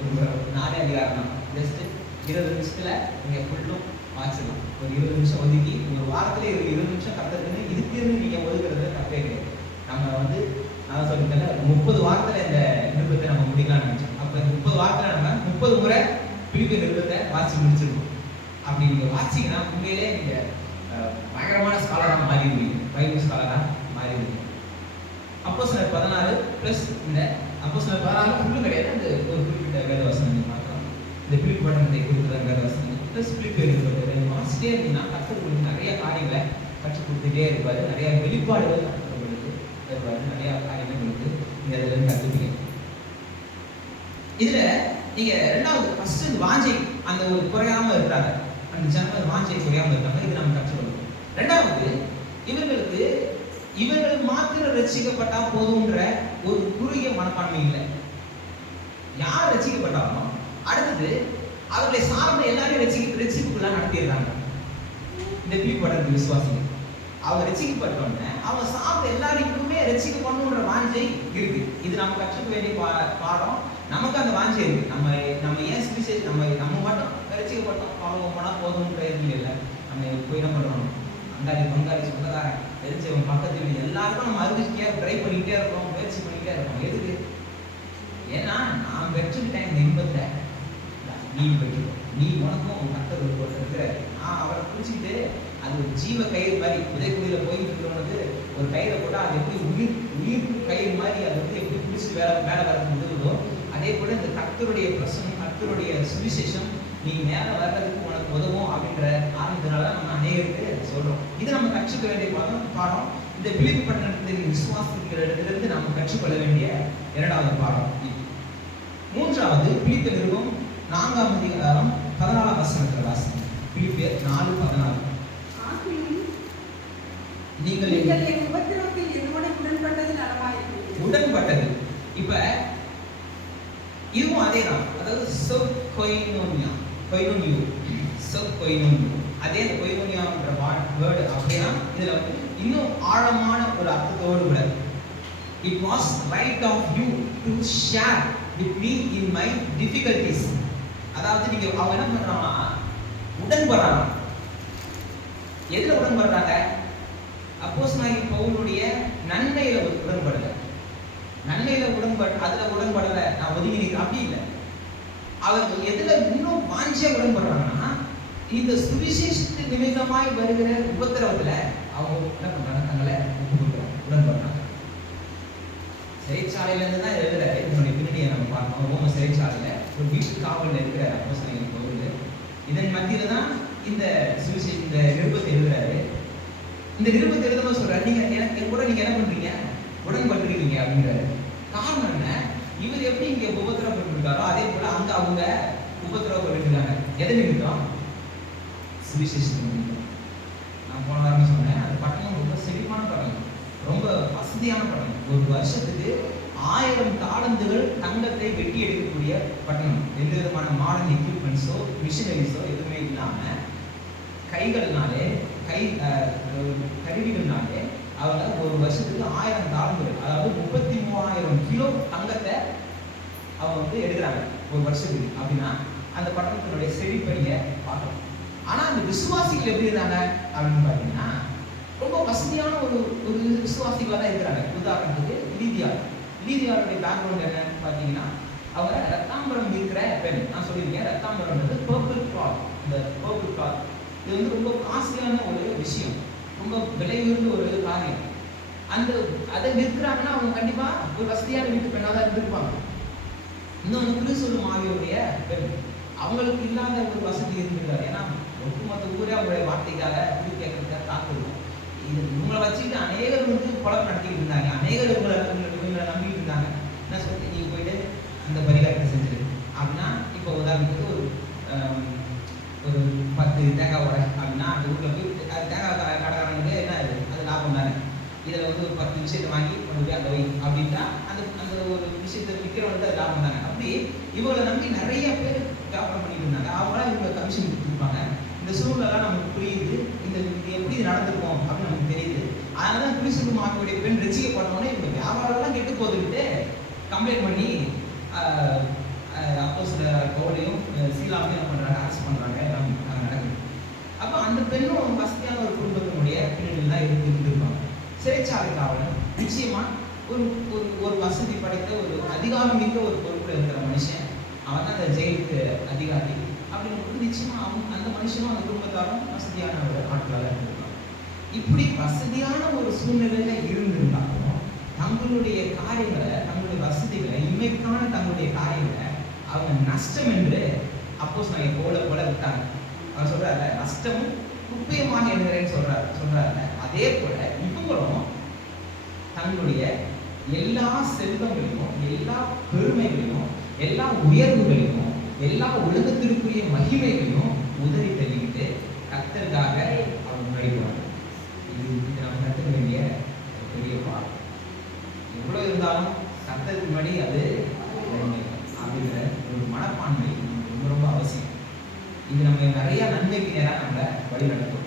ஒரு 4 அதிகாரம் தான். ஜஸ்ட் 20 நிமிஷத்தில் நீங்கள் ஃபுல்லும் வாசிக்கலாம். ஒரு 20 நிமிஷம் ஒதுக்கி ஒரு வாரத்தில் 20 நிமிஷம் கற்றுக்குன்னு இதுக்குன்னு நீங்கள் ஒதுக்குறது தப்பே கிடையாது. நம்ம வந்து நான் சொல்லிட்டேன் 30 வாரத்தில் இந்த நிருபத்தை நம்ம முடிக்கலாம்னு நினச்சோம். அப்போ 30 வாரத்தில் நம்ம 30 முறை பிலிப்பு நிருபத்தை வாசிச்சு முடிச்சிருக்கோம். அப்படி நீங்கள் வாசிங்கன்னா உண்மையிலே நீங்கள் பயங்கரமான ஸ்காலராக மாறிடுவீங்க, பைபிள் ஸ்காலராக மாறிடுவீங்க. அப்போஸ்தலர் 16 ப்ளஸ் இந்த அப்போஸ்தலர் 16 ஃபுல்லும் கிடையாது, அந்த ஒரு குறிப்பிட்ட வேத வசனம் பார்க்கலாம். இந்த பிலிப்பு பட்டணத்தை குறித்த வேத வசனம் ப்ளஸ் பிலிப்பு எழுதப்பட்டது வாசிட்டே இருந்தீங்கன்னா கர்த்தர் உங்களுக்கு நிறைய காரியங்களை கற்றுக் கொடுத்துட்டே இருப்பார். நிறைய வெளிப்பாடுகள் கற்றுக்கொடுத்து இருப்பார். நிறைய காரியங்கள் கொடுத்து நீங்கள் அதில் கற்றுப்பீங்க. இதுல நீங்க ரெண்டாவது ஃபர்ஸ்ட் இந்த வாஞ்சை அந்த ஒரு குறையாம இருக்கிறாங்க. அந்த ஜனங்கள் வாஞ்சை குறையாம இருக்காங்க. இது நம்ம கற்றுக்கொள்ளணும். ரெண்டாவது, இவர்கள் மாத்திரம் ரட்சிக்கப்பட்டா போதும்ன்ற ஒரு குறுகிய மனப்பான்மை இல்லை. யார் ரட்சிக்கப்பட்டாலும் அடுத்தது அவர்களை சார்ந்த எல்லாரையும் ரட்சிப்புக்குள்ள நடத்திடுறாங்க. இந்த பிலிப்பு பட்டணத்து விசுவாசிகள் அவங்க ரட்சிக்கப்பட்டோன்னே அவங்க சார்ந்த எல்லாருக்குமே ரட்சிக்கப்படணுன்ற வாஞ்சை இருக்கு. இது நம்ம கற்றுக்க வேண்டிய பாடம். நமக்கு அந்த வாஞ்சை இருக்கு. நம்ம ஏன் சுவிசேஷம் நம்ம மட்டும் ரட்சிக்கப்பட்டோம் பாவம் போனால் போதும்ன்ற இது இல்லை. நம்ம போய் என்ன பண்ணுறோம்? அங்காளி பங்காளி சொந்தக்காரன் தெரிஞ்சவங்க பக்கத்து வீடு எல்லாருக்கும் நம்ம அறிவிச்சிட்டே ட்ரை பண்ணிக்கிட்டே இருக்கோம், முயற்சி பண்ணிக்கிட்டே இருக்கோம். எதுக்கு? ஏன்னா நான் பெற்றுக்கிட்டேன் இந்த இன்பத்தை, நீ பெற்றுக்கோ. நீ உனக்கும் கர்த்தர் இருக்கிற நான் அவரை பிடிச்சிக்கிட்டு அது ஒரு ஜீவ கயிறு மாதிரி உதயக்குடியில் போயிட்டு இருக்கிறவனுக்கு ஒரு கயிறை போட்டால் அது எப்படி உயிர்ப்பு கயிறு மாதிரி அது வந்து எப்படி பிடிச்சி மேலே வரது உதவுதோ, அதே போல இந்த கர்த்தருடைய பிரசனம், கர்த்தருடைய சுவிசேஷம் நீ மேலே வர்றதுக்கு உனக்கு உதவும் அப்படின்ற காரணத்தினால நம்ம அநேகருக்கு சொல்றோம். இது நம்ம கற்றுக்க வேண்டிய பாடம். இந்த பிலிப்பி பட்டணத்தின் விசுவாசிகளிடத்திலிருந்து நாம் கற்றுக்கொள்ள வேண்டிய இரண்டாவது பாடம் இது. மூன்றாவது பிலிப்பியர் நிருபம் 4ஆம் அதிகாரம் 14ஆம் வசனத்தில் வாசிங்க. பிலிப்பியர் 4:14. ஆகிலும் நீங்கள் என் உபத்திரவத்தில் என்னோட உடன்பட்டது நலமாயிருக்கிறது. உடன்பட்டது. இப்ப இதுவும் அதே தான். அதாவது கொயினோனியா, அதே கொயினோனியான்ற வேர்டு அப்படின்னா இதுல வந்து இன்னும் ஆழமான ஒரு அர்த்தத்தோடு கூட it was right of you to share with me in my difficulties. அதாவது நீங்க அவங்க என்ன பண்றாங்கன்னா உடன்படுறாங்க. எதுல உடன்படுறாங்க? அப்போஸ்தலனாகிய பவுலுடைய நன்மையில உடன்படல. நன்மையில அதுல உடன்படல, நான் ஒதுங்கி நிற்கிறேன் அப்படி இல்லை. அவர்கள் எதுல இன்னும் வாஞ்சியா உடன்படுறாங்கன்னா இந்த சுவிசேஷத்து நிமித்தமாய் வருகிற உபத்திரவத்துல அவங்க என்ன பண்றாங்க? தங்களை ஒப்பு கொடுக்குறாங்க, உடன்படுறாங்க. சிறைச்சாலையில இருந்து தான் எழுதுறாரு. இதனுடைய பின்னணியை நம்ம பார்க்கணும். ரோம சிறைச்சாலையில ஒரு வீட்டு காவலில் இருக்கிற அப்போஸ்தலனாகிய பவுல் இதன் மத்தியில தான் இந்த சுவிசேஷ இந்த நிருபத்தை எழுதுறாரு. இந்த நிருபத்தை எழுதும்போது சொல்றாரு, நீங்க எனக்கு கூட நீங்க என்ன பண்றீங்க? உடன்படுறீங்க அப்படிங்கிறாரு. காரணம் என்ன? இவர் எப்படி இங்க உபத்திரவப்பட்டிருக்காரோ அதே போல அங்க அவங்க உபத்திரவப்பட்டிருக்காங்க. எதை நிமித்தம்? சுவிசேஷத்தின் நிமித்தம். நான் போன வாரம் சொன்னேன், அந்த பட்டணம் ரொம்ப செழிப்பான பட்டணம், ரொம்ப வசதியான பட்டணம். ஒரு வருஷத்துக்கு 1000 தாளந்துகள் தங்கத்தை வெட்டி எடுக்கக்கூடிய பட்டணம். எந்த விதமான மாடர்ன் எக்யூப்மெண்ட்ஸோ மிஷினரிஸோ எதுவுமே இல்லாம கைகள்னாலே கருவிகள்னாலே அவங்க ஒரு வருஷத்துக்கு 1000 தாளந்துகள், அதாவது 33,000 கிலோ தங்கத்தை அவங்க வந்து எடுக்கிறாங்க ஒரு வருஷத்துக்கு. அப்படின்னா அந்த பட்டணத்தினுடைய செழிப்படியை பார்க்கணும். ஆனா அந்த விசுவாசிகள் எப்படி இருந்தாங்க அப்படின்னு பார்த்தீங்கன்னா ரொம்ப வசதியான ஒரு விசுவாசிகளாக தான் இருக்கிறாங்க. உதாரணத்துக்கு லீதியாருடைய பேக்ரவுண்ட் என்னன்னு பார்த்தீங்கன்னா அவங்க ரத்தாம்பரம் இருக்கிற பெண். நான் சொல்லியிருக்கேன், ரத்தாம்பரம்ன்றது பர்பிள் கிளாத். இந்த பர்பிள் கிளாத் இது வந்து ரொம்ப காஸ்ட்லியான ஒரு விஷயம், ரொம்ப விலை உயர்ந்த ஒரு காரியம். அதை நிற்கிறாங்கன்னா அவங்க கண்டிப்பா ஒரு வசதியான வீட்டு பெண்ணாக தான் இருந்திருப்பாங்க. இன்னொன்று கிறிஸ்துவ ஆவியோடைய பெண், அவங்களுக்கு இல்லாத ஒரு வசதி இருந்திருக்காரு. ஏன்னா ஒட்டுமொத்த ஊரே அவங்களுடைய வார்த்தைக்காக புது கேட்கறதுக்காக காத்திருக்கும். இவங்களை வச்சுக்கிட்டு அநேகர் வந்து பழக்கம் நடத்திக்கிட்டு இருந்தாங்க. அநேகர் இவங்களை நம்பிக்கிட்டு இருந்தாங்க. என்ன சொல்லிட்டு நீங்க போயிட்டு இந்த பரிகாரத்தை செஞ்சிரு அப்படின்னா, இப்போ உதாரணத்துக்கு ஒரு 10 தேங்காய் உடை அப்படின்னா அந்த ஊரில் போய் தேங்காய் கடைக்காரனுக்கு என்ன அது லாபம் தானே. இதில் வந்து ஒரு 10 விஷயத்தை வாங்கி கொண்டு போய் அந்த வை அப்படின்னா அந்த ஒரு விஷயத்தை விற்கிறவங்களுக்கு அது லாபம் தானே. அப்படி இவங்களை நம்பி நிறைய பேர் வியாபாரம் பண்ணிட்டு இருந்தாங்க. அவங்களாம் இவங்க கமிஷன் கொடுத்துருப்பாங்க. இந்த சூழ்நிலை நமக்கு புரியுது, இது எப்படி நடந்திருக்கும் அப்படின்னு நமக்கு தெரியுது. அதனால தான் கிறிஸ்துவ மாவியுடைய பெண் ரசிக்கப்பட்டோன்னே இவங்க வியாபாரம்லாம் கெட்டு போதுக்கிட்டு கம்ப்ளைண்ட் பண்ணி அப்போஸ்தலர் பவுலையும் சீலாவையும் என்ன பண்றாங்க? அரெஸ்ட் பண்றாங்க. எல்லாம் நடக்குது. அப்போ அந்த பெண்ணும் வசதியான ஒரு குடும்பத்தினுடைய பின்னணியில் தான் இருந்திருப்பாங்க. சிறைச்சாலை காவலன் நிச்சயமா ஒரு வசதி படைத்த ஒரு அதிகாரம் மிக்க ஒரு பொறுப்பில் இருக்கிற மனுஷன். அவன் தான் அந்த ஜெயிலுக்கு அதிகாரி. அப்படிங்கும்போது நிச்சயமா அந்த மனுஷனும் அந்த குடும்பத்தாரும் வசதியான ஒரு ஆட்களாக இருந்திருப்பாங்க. இப்படி வசதியான ஒரு சூழ்நிலையில இருந்திருந்தாலும் தங்களுடைய காரியங்களை, தங்களுடைய வசதிகளை, இன்மைக்கான தங்களுடைய காரியங்களை அவங்க நஷ்டம் என்று அப்போஸ்தலனாகிய பவுலை போல விட்டாங்க. அவர் சொல்றாரு, நஷ்டமும் குப்பையுமாக எண்ணுகிறேன்னு சொல்றாரு. அதே போல இவங்களும் தங்களுடைய எல்லா செல்வங்களையும், எல்லா பெருமைகளையும், எல்லா உயர்வுகளையும், எல்லா உலகத்திற்குரிய மகிமைகளையும் உதறி தள்ளிக்கிட்டு கர்த்தருக்காக அவங்க நுழைவாங்க. இது நாம் கற்றுக்க வேண்டிய பெரிய பாடம். எவ்வளவு இருந்தாலும் கர்த்தருக்கு முன்னாடி அது அப்படிங்கிற ஒரு மனப்பான்மை ரொம்ப ரொம்ப அவசியம். இது நம்ம நிறைய நன்மைக்கு நேராக நம்ம வழி நடத்தும்.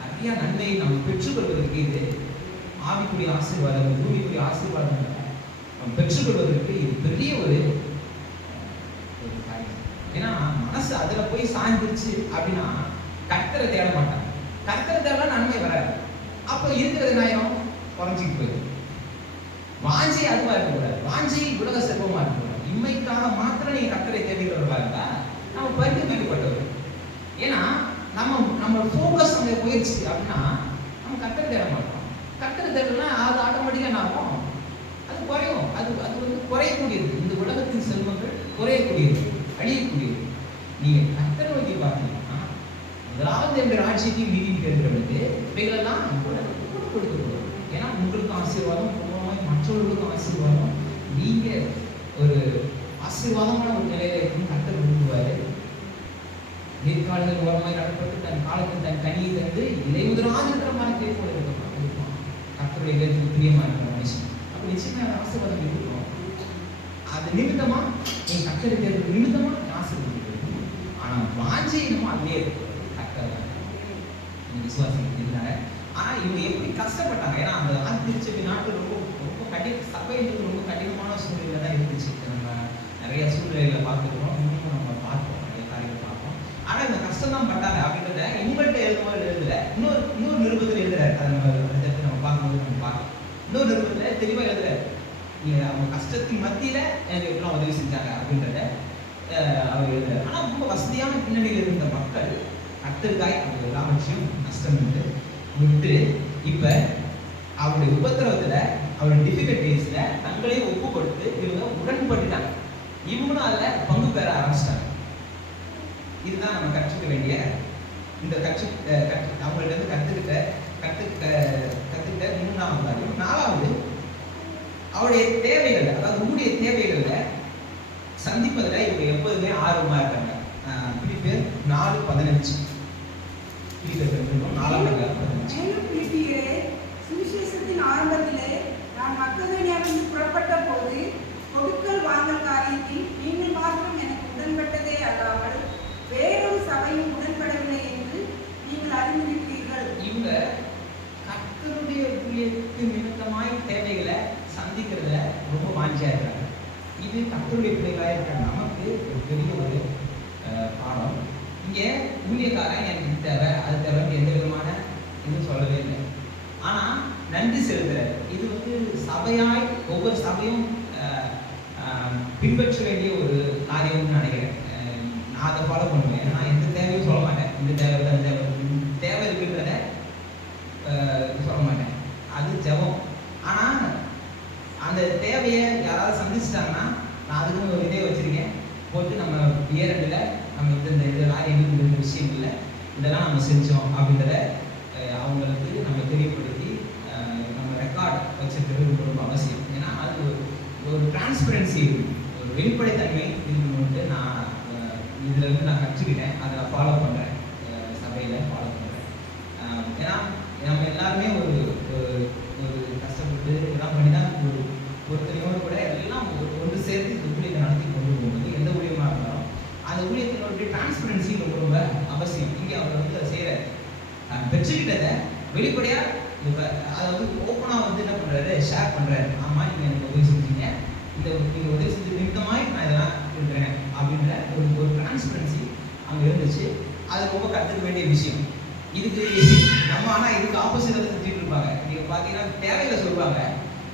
நிறைய நன்மையை நம்ம பெற்றுக்கொள்வதற்கு இது ஆவிக்குரிய ஆசீர்வாதம், பூமிக்குரிய ஆசீர்வாதம் நம்ம பெற்றுக்கொள்வதற்கு இது பெரிய ஒரு காரியம். ஏன்னா மனசு அதுல போய் சாய்ந்துருச்சு அப்படின்னா கர்த்தரை தேட மாட்டாங்க. கர்த்தரை தேடலாம் நன்மை வராது. அப்போ இருக்கிறது நியாயம் குறைஞ்சிட்டு போயிடும். வாஞ்சி அதுவா இருக்கக்கூடாது. வாஞ்சி உலக செல்வமா இருக்கக்கூடாது. இம்மைக்காக மாத்திரம் நீங்க கர்த்தரை தேடுகிறவர்களா இருந்தா நம்ம பரிந்துரைக்கப்பட்டவர். ஏன்னா நம்ம ஃபோக்கஸ் அங்கே போயிடுச்சு அப்படின்னா நம்ம கர்த்தரை தேட மாட்டோம். கர்த்தரை தேடலாம் அது ஆட்டோமேட்டிக்கா என்ன ஆகும்? அது குறையும். அது வந்து குறையக்கூடியது. இந்த உலகத்தின் செல்வங்கள் குறையக்கூடியது, அழியக்கூடியது. நீங்க கர்த்தரை நோக்கி பார்த்தீங்கன்னா முதலாவது என்ற ராஜ்யத்தையும் நீதியும் தெரிந்தவர்களுக்கு இவைகளெல்லாம் கொடுக்கப்படும். ஆசீர்வாதம், உங்க மூலமாய் மற்றவர்களுக்கும் ஆசீர்வாதம். நீங்க ஒரு ஆசீர்வாதமான ஒரு நிலையில இருக்கணும் கர்த்தர் விரும்புவாரு. நீர்க்கால்கள் மூலமாய் நடப்பட்டு தன் காலத்தில் தன் கனியை தந்து இலையுதிராது இருக்கிற மரத்தை போல இருக்கும். கர்த்தருடைய வேதத்துக்கு பிரியமா இருக்கிற மனுஷன் அப்ப நிச்சயமா அந்த ஆசீர்வாதம் இருக்கும். அது நிமித்தமா நீ கர்த்தரை தேர்வு நிமித்தமா நீ ஆசீர்வதிக்க. ஆனா வாஞ்சை நம்ம அதுலயே இருக்கும். கர்த்தர் விசுவாசிகள் இருந்தாங்க. ஆனா இவங்க எப்படி கஷ்டப்பட்டாங்க? ஏன்னா அந்த ஆதிதிருச்சபை நாட்கள் ரொம்ப ரொம்ப சபைன்றது ரொம்ப கடினமான சூழ்நிலை தான் இருந்துச்சு. நம்ம நிறைய சூழ்நிலைகளை பார்த்துக்கிறோம், இன்னும் நம்ம பார்ப்போம், நிறைய காரியங்கள் பார்ப்போம். ஆனா இந்த கஷ்டம் தான் பட்டாங்க அப்படின்றத இவங்கள்ட்ட எழுதும்போது எழுதல, இன்னொரு நிருபத்தில் எழுதுறாரு. அதை நம்ம பார்க்கும்போது நம்ம பார்க்கலாம். இன்னொரு நிருபத்துல தெளிவா எழுதுறாரு. அவங்க கஷ்டத்தின் மத்தியில எனக்கு எப்படிலாம் உதவி செஞ்சாங்க அப்படின்றத அவர் எழுதுறாரு. ஆனா ரொம்ப வசதியான பின்னணியில் இருந்த மக்கள் கர்த்தருக்காய் அவங்க எல்லாவற்றையும் கஷ்டம் விட்டு இப்ப அவருடைய உபத்திரவத்துல அவருடைய டிஃபிகல்டீஸ்ல தங்களையும் ஒப்பு கொடுத்து இவங்க உடன்பட்டுட்டாங்க. இவங்களும் அதுல பங்கு பெற ஆரம்பிச்சிட்டாங்க. இதுதான் நம்ம கற்றுக்க வேண்டிய இந்த அவங்கள்ட்ட இருந்து கத்துக்கிட்ட மூணாவது காரியம். நாலாவது, அவருடைய தேவைகள், அதாவது உங்களுடைய தேவைகளை சந்திப்பதில் இவங்க எப்போதுமே ஆர்வமா இருக்காங்க. பிலிப்பியர் 4:15. மேலும் பிலிப்பியரே, சுவிசேஷத்தின் ஆரம்பத்திலே நான் மக்கெதோனியாவிலிருந்து புறப்பட்ட போது கொடுக்கல் வாங்கல் காரியத்தில் நீங்கள் மாத்திரம் எனக்கு உடன்பட்டதே அல்லாமல் வேறொரு சபையும் உடன்படவில்லை என்று நீங்கள் அறிந்திருக்கிறீர்கள். இவங்க கர்த்தருடைய ஊழியத்தின் நிமித்தமாய் தேவைகளை சந்திக்கிறதுல ரொம்ப வாஞ்சியா இருக்காங்க. இது கர்த்தருடைய பிள்ளைகளாக இருக்கிற நமக்கு ஒரு பெரிய ஒரு பாடம். இங்க ஊழியக்காரன் எனக்கு இது தேவை அது தேவைன்னு எந்த விதமான இது சொல்லவே இல்லை. ஆனா நன்றி செலுத்துறாரு. இது சபையாய் ஒவ்வொரு சபையும் பின்பற்ற வேண்டிய ஒரு காரியம்னு நினைக்கிறேன். நான் அதை ஃபாலோ பண்ணுவேன். நான் எந்த தேவையும் சொல்ல மாட்டேன். இந்த தேவை இருக்குன்றத சொல்ல மாட்டேன். அது ஜெபம். ஆனா அந்த தேவையை யாராவது சந்திச்சிட்டாங்கன்னா நான் அதுக்கு ஒரு இதே வச்சிருக்கேன் போட்டு நம்ம இயரண்டில் நம்ம இதெல்லாம் எங்களுக்கு இந்த விஷயம் இல்லை, இதெல்லாம் நம்ம செஞ்சோம் அப்படின்றத அவங்களுக்கு நம்ம தெரியப்படுத்தி நம்ம ரெக்கார்ட் வச்சிருக்கிறது ரொம்ப அவசியம். ஏன்னா அது ஒரு டிரான்ஸ்பரன்சி, ஒரு வெளிப்படைத்தன்மை இருக்கணும்ட்டு நான் இதுல இருந்து நான் கற்றுக்கிட்டேன். அதை நான் ஃபாலோ பண்ணுறேன், சபையில் ஃபாலோ பண்ணுறேன். ஏன்னா நம்ம எல்லாருமே ஒரு கஷ்டப்பட்டு எல்லாம் பண்ணி தான் ஒருத்தனையோடு கூட எல்லாம் ஒன்று சேர்த்து இந்த ஊழியத்தை நடத்தி கொண்டு போகும்போது எந்த ஊழியமாக இருந்தாலும் அந்த ஊழியத்தினுடைய டிரான்ஸ்பரன்சி ரொம்ப ரொம்ப அவசியம். இங்கே அவர் அதை செய்கிறார். பெற்றுக்கிட்டதை வெளிப்படையாக அதாவது ஓப்பனாக என்ன பண்ணுறாரு, ஷேர் பண்ணுறாரு. ஆமாம், நீங்கள் எனக்கு உதவி செஞ்சீங்க, நீங்கள் உதவி செஞ்சு நிமித்தமாய் நான் இதெல்லாம் இருக்கிறேன் அப்படின்ற ஒரு டிரான்ஸ்பரன்சி அங்கே இருந்துச்சு. அது ரொம்ப கற்றுக்க வேண்டிய விஷயம். இதுக்கு நம்ம ஆனால் இதுக்கு ஆப்போசிட்டாக செஞ்சுட்டு இருப்பாங்க. நீங்கள் பார்த்தீங்கன்னா தேவையில்லை சொல்லுவாங்க.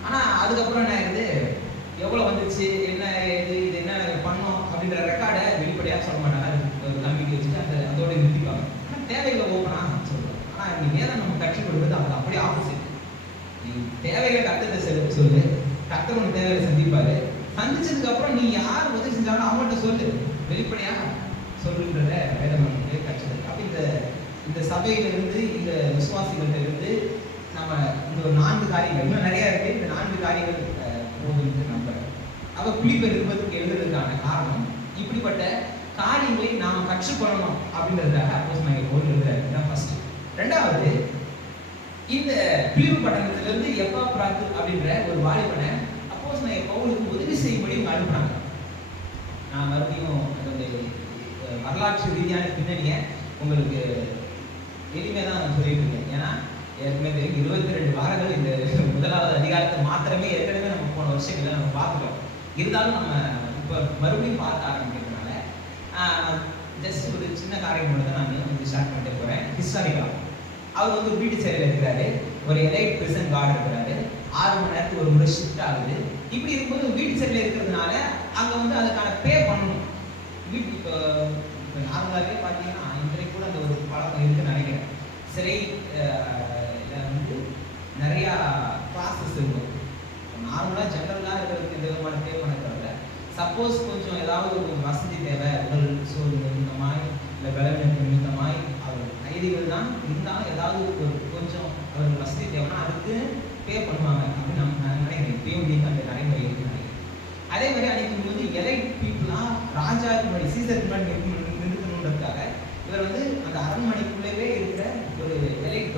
ஆனால் அதுக்கப்புறம் என்ன ஆயிடுது, எவ்வளோ வந்துச்சு, என்ன இது என்ன பண்ணோம் அப்படின்ற ரெக்கார்டை வெளிப்படையாக சொல்ல மாட்டாங்க. அது நம்பிக்கை வச்சுட்டு அதோட நிறுத்திப்பாங்க. ஆனால் தேவைகளை ஓப்பனாக சொல்லுவாங்க. ஆனால் நீ வேதம் நம்ம கற்றுக் கொடுக்குறது அது அப்படியே ஆப்போசிட். நீ தேவைகளை கற்றுக்க சொல்லு, கர்த்தர் உன் தேவையை சந்திப்பாரு. சந்திச்சதுக்கு அப்புறம் நீ யார் உதவி செஞ்சாலும் அவங்கள்ட்ட சொல்லு, வெளிப்படையாக சொல்லுன்றத வேதம் நமக்கு கற்றுக்கிறது. அப்போ இந்த சபையிலிருந்து இந்த விசுவாசிகள்கிட்ட இருந்து நம்ம இந்த ஒரு 4 காரியங்கள், இன்னும் நிறைய இருக்கு, இந்த 4 காரியங்கள் போகுதுன்னு நம்புறேன். அப்போ பிலிப்பியர் நிருபத்துக்கு எழுதுறதுக்கான காரணம் இப்படிப்பட்ட காரியங்களை நாம் கற்றுக்கொள்ளணும் அப்படின்றதுக்காக அப்போஸ்தலனாகிய பவுல் எழுதுறாரு. இதுதான் ஃபர்ஸ்ட். ரெண்டாவது, இந்த பிலிப்பு பட்டணத்திலிருந்து எப்பாப்ராத்து அப்படின்ற ஒரு வாலிபனை அப்போஸ்தலனாகிய பவுலுக்கு உதவி செய்யும்படி இவங்க அனுப்புறாங்க. நான் மறுபடியும் அந்த வரலாற்று ரீதியான பின்னணியை உங்களுக்கு எளிமையாக தான் சொல்லிட்டு இருக்கேன். ஏன்னா ஏற்கனவே 22 வாரங்கள் இந்த 1வது அதிகாரத்தை மாத்திரமே ஏற்கனவே நம்ம போன வருஷங்களை நம்ம பார்த்துட்டோம். இருந்தாலும் நம்ம இப்போ மறுபடியும் பார்க்க ஆரம்பிக்கிறதுனால ஜஸ்ட் ஒரு சின்ன காரியம் மட்டும் தான் நான் வந்து ஸ்டார்ட் பண்ணிட்டு போகிறேன். ஹிஸ்டாரிக்கா அவர் ஒரு வீட்டு சேவையில் இருக்கிறாரு, ஒரு எலைட் பிரிசன் கார்டு இருக்கிறாரு, 6 மணி நேரத்துக்கு ஒரு முறை ஷிஃப்ட் ஆகுது. இப்படி இருக்கும்போது வீட்டு சேவையில் இருக்கிறதுனால அங்கே அதுக்கான பே பண்ணணும். இப்போ நார்மலாகவே பார்த்தீங்கன்னா இன்றைக்கு கூட அந்த ஒரு பழக்கம் இருக்குன்னு நினைக்கிறேன். சிறை நிறையா ப்ராசஸ் இருக்கும். நார்மலாக ஜென்ரலாக இருக்கிறதுக்கு எந்த விதமான பே பண்ண தேவை. சப்போஸ் கொஞ்சம் ஏதாவது ஒரு வசதி தேவை, உடல் சூழ்நிலை நிமித்தமாய் இல்லை பலவீனத்தின் நிமித்தமாய் அவர் கைதிகள் தான் இருந்தாலும் ஏதாவது ஒரு கொஞ்சம் அவருக்கு வசதி தேவைன்னா அதுக்கு பே பண்ணுவாங்க அப்படின்னு இன்னைக்கு அந்த நடைமுறை இருக்குன்னு நினைக்கிறேன். அதே மாதிரி அன்னைக்கு வந்து எலைட் பீப்புளாக ராஜாவுக்கு முன்னாடி சீசருக்கு முன்னாடி நிறுத்தணுன்றதுக்காக இவர் வந்து அந்த அரண்மனைக்குள்ளவே இருக்கிற ஒரு எலைட்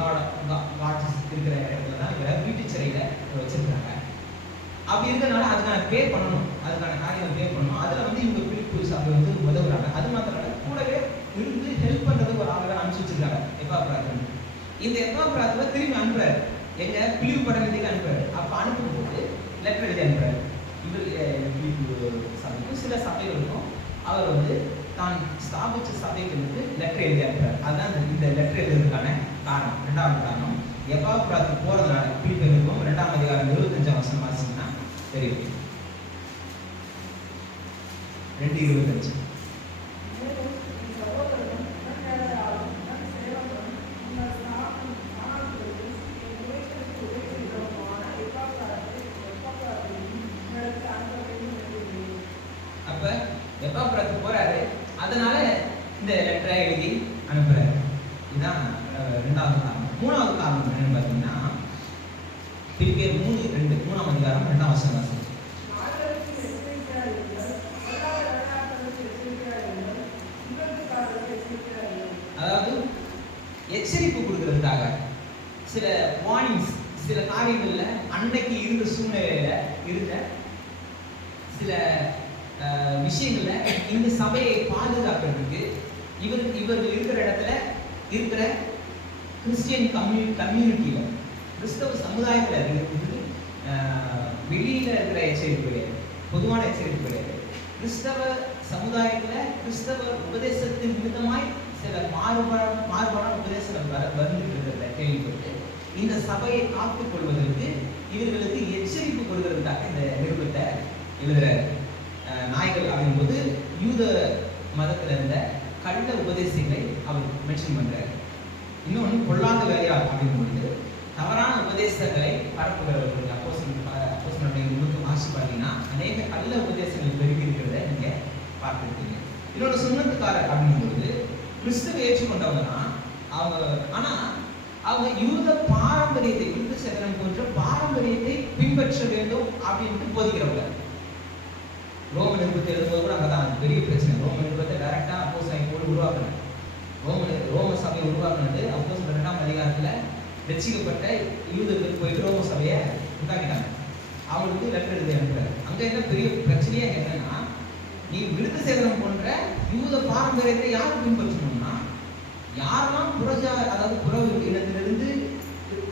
காட்ஸ் இருக்கிற இடத்துல தான் இவரை வீட்டு சிறையில் வச்சிருக்காங்க. அப்படி இருக்கிறதுனால அதுக்கான பே பண்ணணும், அதுக்கான காரியம் பே பண்ணணும். அதில் வந்து இவங்க பிலிப்பு சபை வந்து உதவுறாங்க. அது மாத்திரம் இல்லை, கூடவே இருந்து ஹெல்ப் பண்ணுறதுக்கு ஒரு ஆளை அனுப்பிச்சு வச்சிருக்காங்க எப்பாப்ராத்து. இந்த எப்பாப்ராத்துவை திரும்பி அனுப்புறாரு, எங்க பிலிப்பு பட்டணத்துக்கு அனுப்புறாரு. அப்போ அனுப்பும்போது லெட்டர் எழுதி அனுப்புறாரு. இவர் பிலிப்பு சபைக்கும் சில சபைகளுக்கும் அவர் வந்து தான் ஸ்தாபிச்ச சபைக்கு வந்து லெட்டர் எழுதி அனுப்புறாரு. அதுதான் இந்த லெட்டர் எழுதுறதுக்கான காரணம். ரெண்டாவது காரணம், எப்பாப்ராத்து போறதுனால பிலிப்பியருக்கும் 2ஆம் அதிகாரம் 25ஆம் வசனம் வாசிங்கன்னா தெரியும். 2:25. அப்ப எப்பாப்ராத்து போறாரு, அதனால இந்த லெட்டரை எழுதி அனுப்புறாரு. இதுதான் ரெண்டாவது காரணம். மூணாவது காரணம் என்னன்னு பார்த்தீங்கன்னா பிலிப்பியர் 3:2 3ஆம் அதிகாரம் 2ஆம் வசனம் வாசிங்க. அதாவது எச்சரிப்பு கொடுக்கறதுக்காக சில வார்னிங்ஸ், சில காரியங்கள்ல அன்னைக்கு இருந்த சூழ்நிலையில இருந்த சில விஷயங்கள்ல இந்த சபையை பாதுகாக்கிறதுக்கு இவர்கள் இருக்கிற இடத்துல இருக்கிற கிறிஸ்டியன் கம்யூனிட்டியில கிறிஸ்தவ சமுதாயத்தில் இருக்கிறது வெளியில இருக்கிற எச்சரிப்பு கிடையாது, பொதுவான எச்சரிப்பு கிடையாது. கிறிஸ்தவ சமுதாயத்தில் கிறிஸ்தவ உபதேசத்தின் நிமித்தமாய் சில மாறுபாடான உபதேசங்கள் வந்துட்டு இருக்கிறத கேள்விப்பட்டு இந்த சபையை காத்துக் கொள்வதற்கு இவர்களுக்கு எச்சரிப்பு கொடுக்கறதுக்காக இந்த நிருபத்தை எழுதுறாரு. நாய்கள் அப்படிங்கும்போது யூத மதத்தில் இருந்த கள்ள உபதேசங்களை அவர் மென்ஷன் பண்றாரு. இன்னொன்று பொல்லாத வேலையாள் அப்படிங்கும்போது தவறான உபதேசங்களை பரப்புகிறவர்கள் அப்போஸ்தலர்களுடைய நுணுக்கம் வாசி பார்த்தீங்கன்னா அநேக கள்ள உபதேசங்கள் பெருகி இருக்கிறத நீங்க பார்த்துருக்கீங்க. இன்னொன்று சுண்ணத்துக்காரர் அப்படிங்கும்போது கிறிஸ்துவை ஏற்றுக்கொண்டவங்க தான் அவங்க, ஆனா அவங்க யூத பாரம்பரியத்தை, யூத சகனம் போன்ற பாரம்பரியத்தை பின்பற்ற வேண்டும் அப்படின்ட்டு போதிக்கிறவங்க. ரோம நிருபத்தை எழுதும்போது கூட அங்கதான் பெரிய பிரச்சனை. ரோம நிருபத்தை டைரக்டா அப்போஸ்தலன் போட்டு உருவாக்குனாங்க. ரோம சபையை உருவாக்குனது அப்போஸ்தலர் 2ஆம் அதிகாரத்துல ரட்சிக்கப்பட்ட யூதர்கள் போயிட்டு ரோம சபையை உண்டாக்கிட்டாங்க. அவங்களுக்கு லெட்டர் எழுதி அனுப்புறாரு. அங்க என்ன பெரிய பிரச்சனையா என்னன்னா, நீ விருத்த சேதனம் போன்ற யூத பாரம்பரியத்தை யார் பின்பற்றணும்னா, யாரெல்லாம் அதாவது புற இனத்திலிருந்து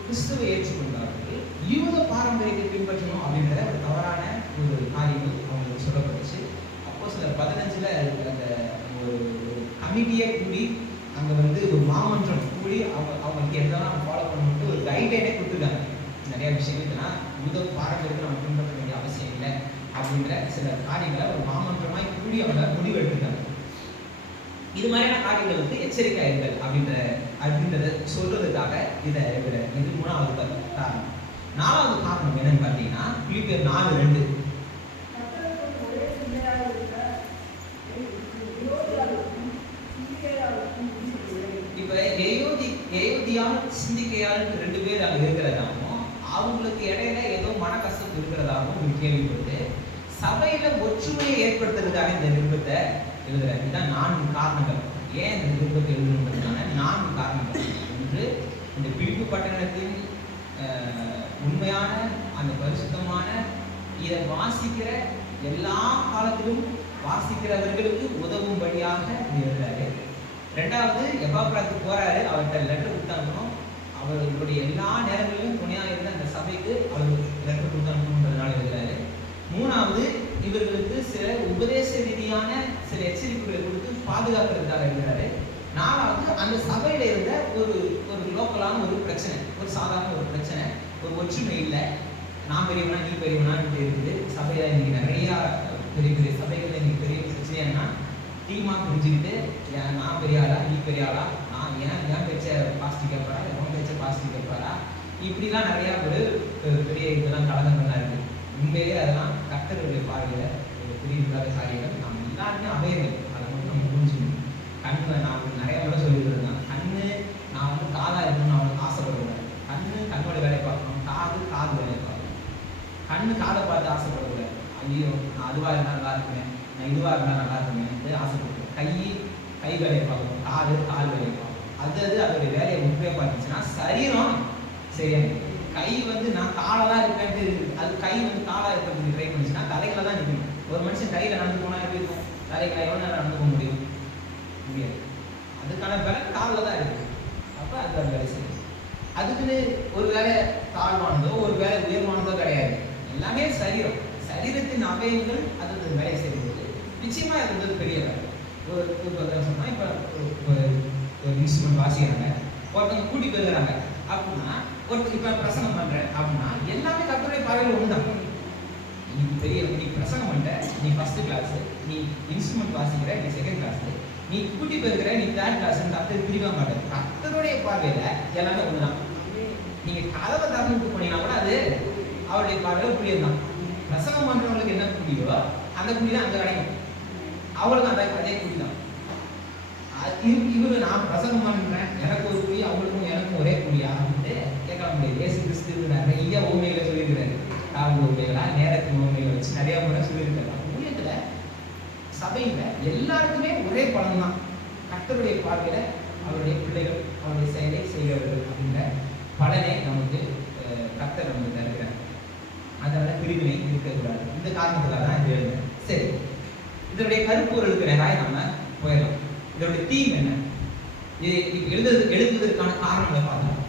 கிறிஸ்துவை ஏற்றுக்கொண்டார்கள் யூத பாரம்பரியத்தை பின்பற்றணும் அப்படின்ற ஒரு தவறான ஒரு காரியங்கள் அவங்களுக்கு சொல்லப்பட்டுச்சு. அப்போஸ்தலர் 15ல அந்த ஒரு கமிட்டியை கூடி அங்கே வந்து ஒரு மாமன்றம் கூடி அவங்களுக்கு எதெல்லாம் ஃபாலோ பண்ணணும்ட்டு ஒரு கைட்லைனே கொடுத்துருக்காங்க. நிறைய விஷயங்கள்லாம் யூத பாரம்பரியத்தை நம்ம பின்பற்ற வேண்டிய அவசியம் இல்லை அப்படின்ற சில காரியங்களை ஒரு மாமன்றமாய் கூடி அவங்க முடிவு எடுத்துருக்காங்க. இது மாதிரியான காரியங்களுக்கு எச்சரிக்கை இருங்கள் அப்படின்றத சொல்றதுக்காக இதை எழுதுறேன். இது 3வது காரணம். 4வது காரணம் என்னன்னு பார்த்தீங்கன்னா பிலிப்பியர் 4:2. இப்ப ஏயோதியால் சிந்திக்கையால் 2 பேர் அங்க இருக்கிறதாகவும் அவங்களுக்கு இடையில ஏதோ மனக்கசப்பு இருக்கிறதாகவும் கேள்விப்பட்டு சபையில ஒற்றுமையை ஏற்படுத்துறதுக்காக இந்த நிருபத்தை எழுதுறாரு. இதுதான் 4 காரணங்கள். ஏன் இந்த நிருபத்தை எழுதணுன்றதுக்கான 4 காரணங்கள். ஒன்று, இந்த பிலிப்பு பட்டணத்தின் உண்மையான அந்த பரிசுத்தமான இதை வாசிக்கிற எல்லா காலத்திலும் வாசிக்கிறவர்களுக்கு உதவும்படியாக எழுதுறாரு. 2வது, எப்பாப்ராத்து போறாரு, அவர்கிட்ட லெட்டர் கொடுத்தாங்கணும். அவர்களுடைய எல்லா நேரங்களிலும் துணையாக இருந்த அந்த சபைக்கு அவர் லெட்டர் கொடுத்தாங்கன்றதுனால எழுதுறாரு. 3வது, இவர்களுக்கு சில உபதேச ரீதியான சில எச்சரிப்புகளை கொடுத்து பாதுகாக்கிறதுக்காக எழுதுறாரு. 4வது, அந்த சபையில இருந்த ஒரு லோக்கலான ஒரு பிரச்சனை, ஒரு சாதாரண ஒரு பிரச்சனை, ஒரு ஒற்றுமை இல்லை, நான் பெரியவனா நீ பெரியவனான்னு இருக்குது. சபையில இன்னைக்கு நிறைய பெரிய பெரிய சபைகள் இன்னைக்கு பெரிய பிரச்சனைன்னா டீமா புரிஞ்சுக்கிட்டு நான் பெரிய ஆளா நீ பெரிய ஆளா, நான் ஏன் பேச்ச பாசிட்டிவ் கேட்பாரா, எவன் பேச்ச பாசிட்டிவ் கேட்பாரா, இப்படிலாம் நிறைய ஒரு பெரிய இதெல்லாம் கலந்தங்கள்லாம் இருக்கு. உண்மையிலே அதெல்லாம் கர்த்தருடைய பார்வையில ஒரு பெரிய இல்லாத காரியங்கள். நம்ம எல்லாருமே அவையர்கள், அதை மட்டும் நம்ம புரிஞ்சுக்கணும். கண்ணு நான் நிறைய முறை சொல்லிட்டு தான், கண்ணு நான் வந்து காதா இருக்கணும்னு அவனுக்கு ஆசைப்படுவேன். கண்ணோட வேலை பார்க்கணும், காது வேலை பார்க்கணும். கண்ணு காதை பார்த்து ஆசைப்படக்கூடாது. ஐயோ நான் அதுவாக இருந்தால் நல்லா இருக்குமே, நான் இதுவாக இருந்தால் நல்லா இருக்குமே ஆசைப்படுறேன். கை வேலையை பார்க்கணும், கால் வேலையை பார்க்கணும். அதோடைய வேலையை முக்கிய பார்த்துச்சுன்னா சரீரம் சரியா. கை நான் காலெல்லாம் இருக்கேன்ட்டு அது கை காலாக இருக்கிறதுக்கு ட்ரை பண்ணிச்சுன்னா தலைகளை தான் நிற்கணும். ஒரு மனுஷன் கையில் நடந்து போனால் எப்படி இருக்கும்? தலைகளை எவ்வளோ நேரம் நடந்து போக முடியாது. அதுக்கான பலன் காலில் தான் இருக்குது. அப்போ அது வேலை செய்யும். அதுக்குன்னு ஒரு வேலை தாழ்வானதோ ஒரு வேலை உயர்வானதோ கிடையாது. எல்லாமே சரீரத்தின் அவயங்கள் அது வேலை செய்யும்போது நிச்சயமாக அது பெரிய வேலை. ஒரு சொன்னால் இப்போ ஒரு இன்ஸ்ட்ருமெண்ட் வாசிக்கிறாங்க, ஒருத்தவங்க கூட்டி போயிருக்கிறாங்க அப்படின்னா, ஒருத்தர் இப்போ பிரசங்கம் பண்ணுறேன் அப்படின்னா எல்லாமே கர்த்தருடைய பார்வையில் ஒன்று தான். நீ பிரசங்கம் பண்ணிட்ட, நீ ஃபர்ஸ்ட் கிளாஸ், நீ இன்ஸ்ட்ருமெண்ட் வாசிக்கிற, நீ செகண்ட் கிளாஸ், நீ கூட்டி போயிருக்கிற, நீ தேர்ட் கிளாஸ், கர்த்தர் பிரிக்க மாட்டேன். கர்த்தருடைய பார்வையில் எல்லாமே ஒன்று தான். நீங்கள் கதவை திறந்துட்டு போனீங்கன்னா கூட அது அவருடைய பார்வையில் புரியுது தான். பிரசங்கம் பண்ணுறவங்களுக்கு என்ன புரியுதோ அந்த புரி தான் அங்கே கிடைக்கும். அவளுக்கும் அதே புரி தான். இவரு நான் பிரசங்கம் பண்ணுறேன், எனக்கு ஒரு புரிய, அவங்களுக்கும் எனக்கும் ஒரே புரியா அப்படின்ட்டு கேட்கலாம் முடியாது. இயேசு கிறிஸ்து நிறைய ஓமைகளை சொல்லியிருக்கிறாரு. காவல் ஓமைகளா, நேரத்தின் ஓமைகளை வச்சு நிறைய முறை சொல்லியிருக்காரு. ஊழியத்தில் சபையில் எல்லாருக்குமே ஒரே பலன் தான். கர்த்தருடைய பார்வையில் அவருடைய பிள்ளைகள் அவருடைய செயலை செய்கிறவர்கள் அப்படின்ற பலனை நமக்கு கர்த்தர் நமக்கு தருகிறார். அதனால பிரிவினை இருக்கக்கூடாது. இந்த காரணத்துக்காக தான் இது எழுதுறேன். சரி, இதனுடைய கருப்பொருளுக்கு நேராக நம்ம போயிடலாம். இதனுடைய தீம் என்ன? இது எழுதுவதற்கான காரணங்களை பார்க்கலாம்.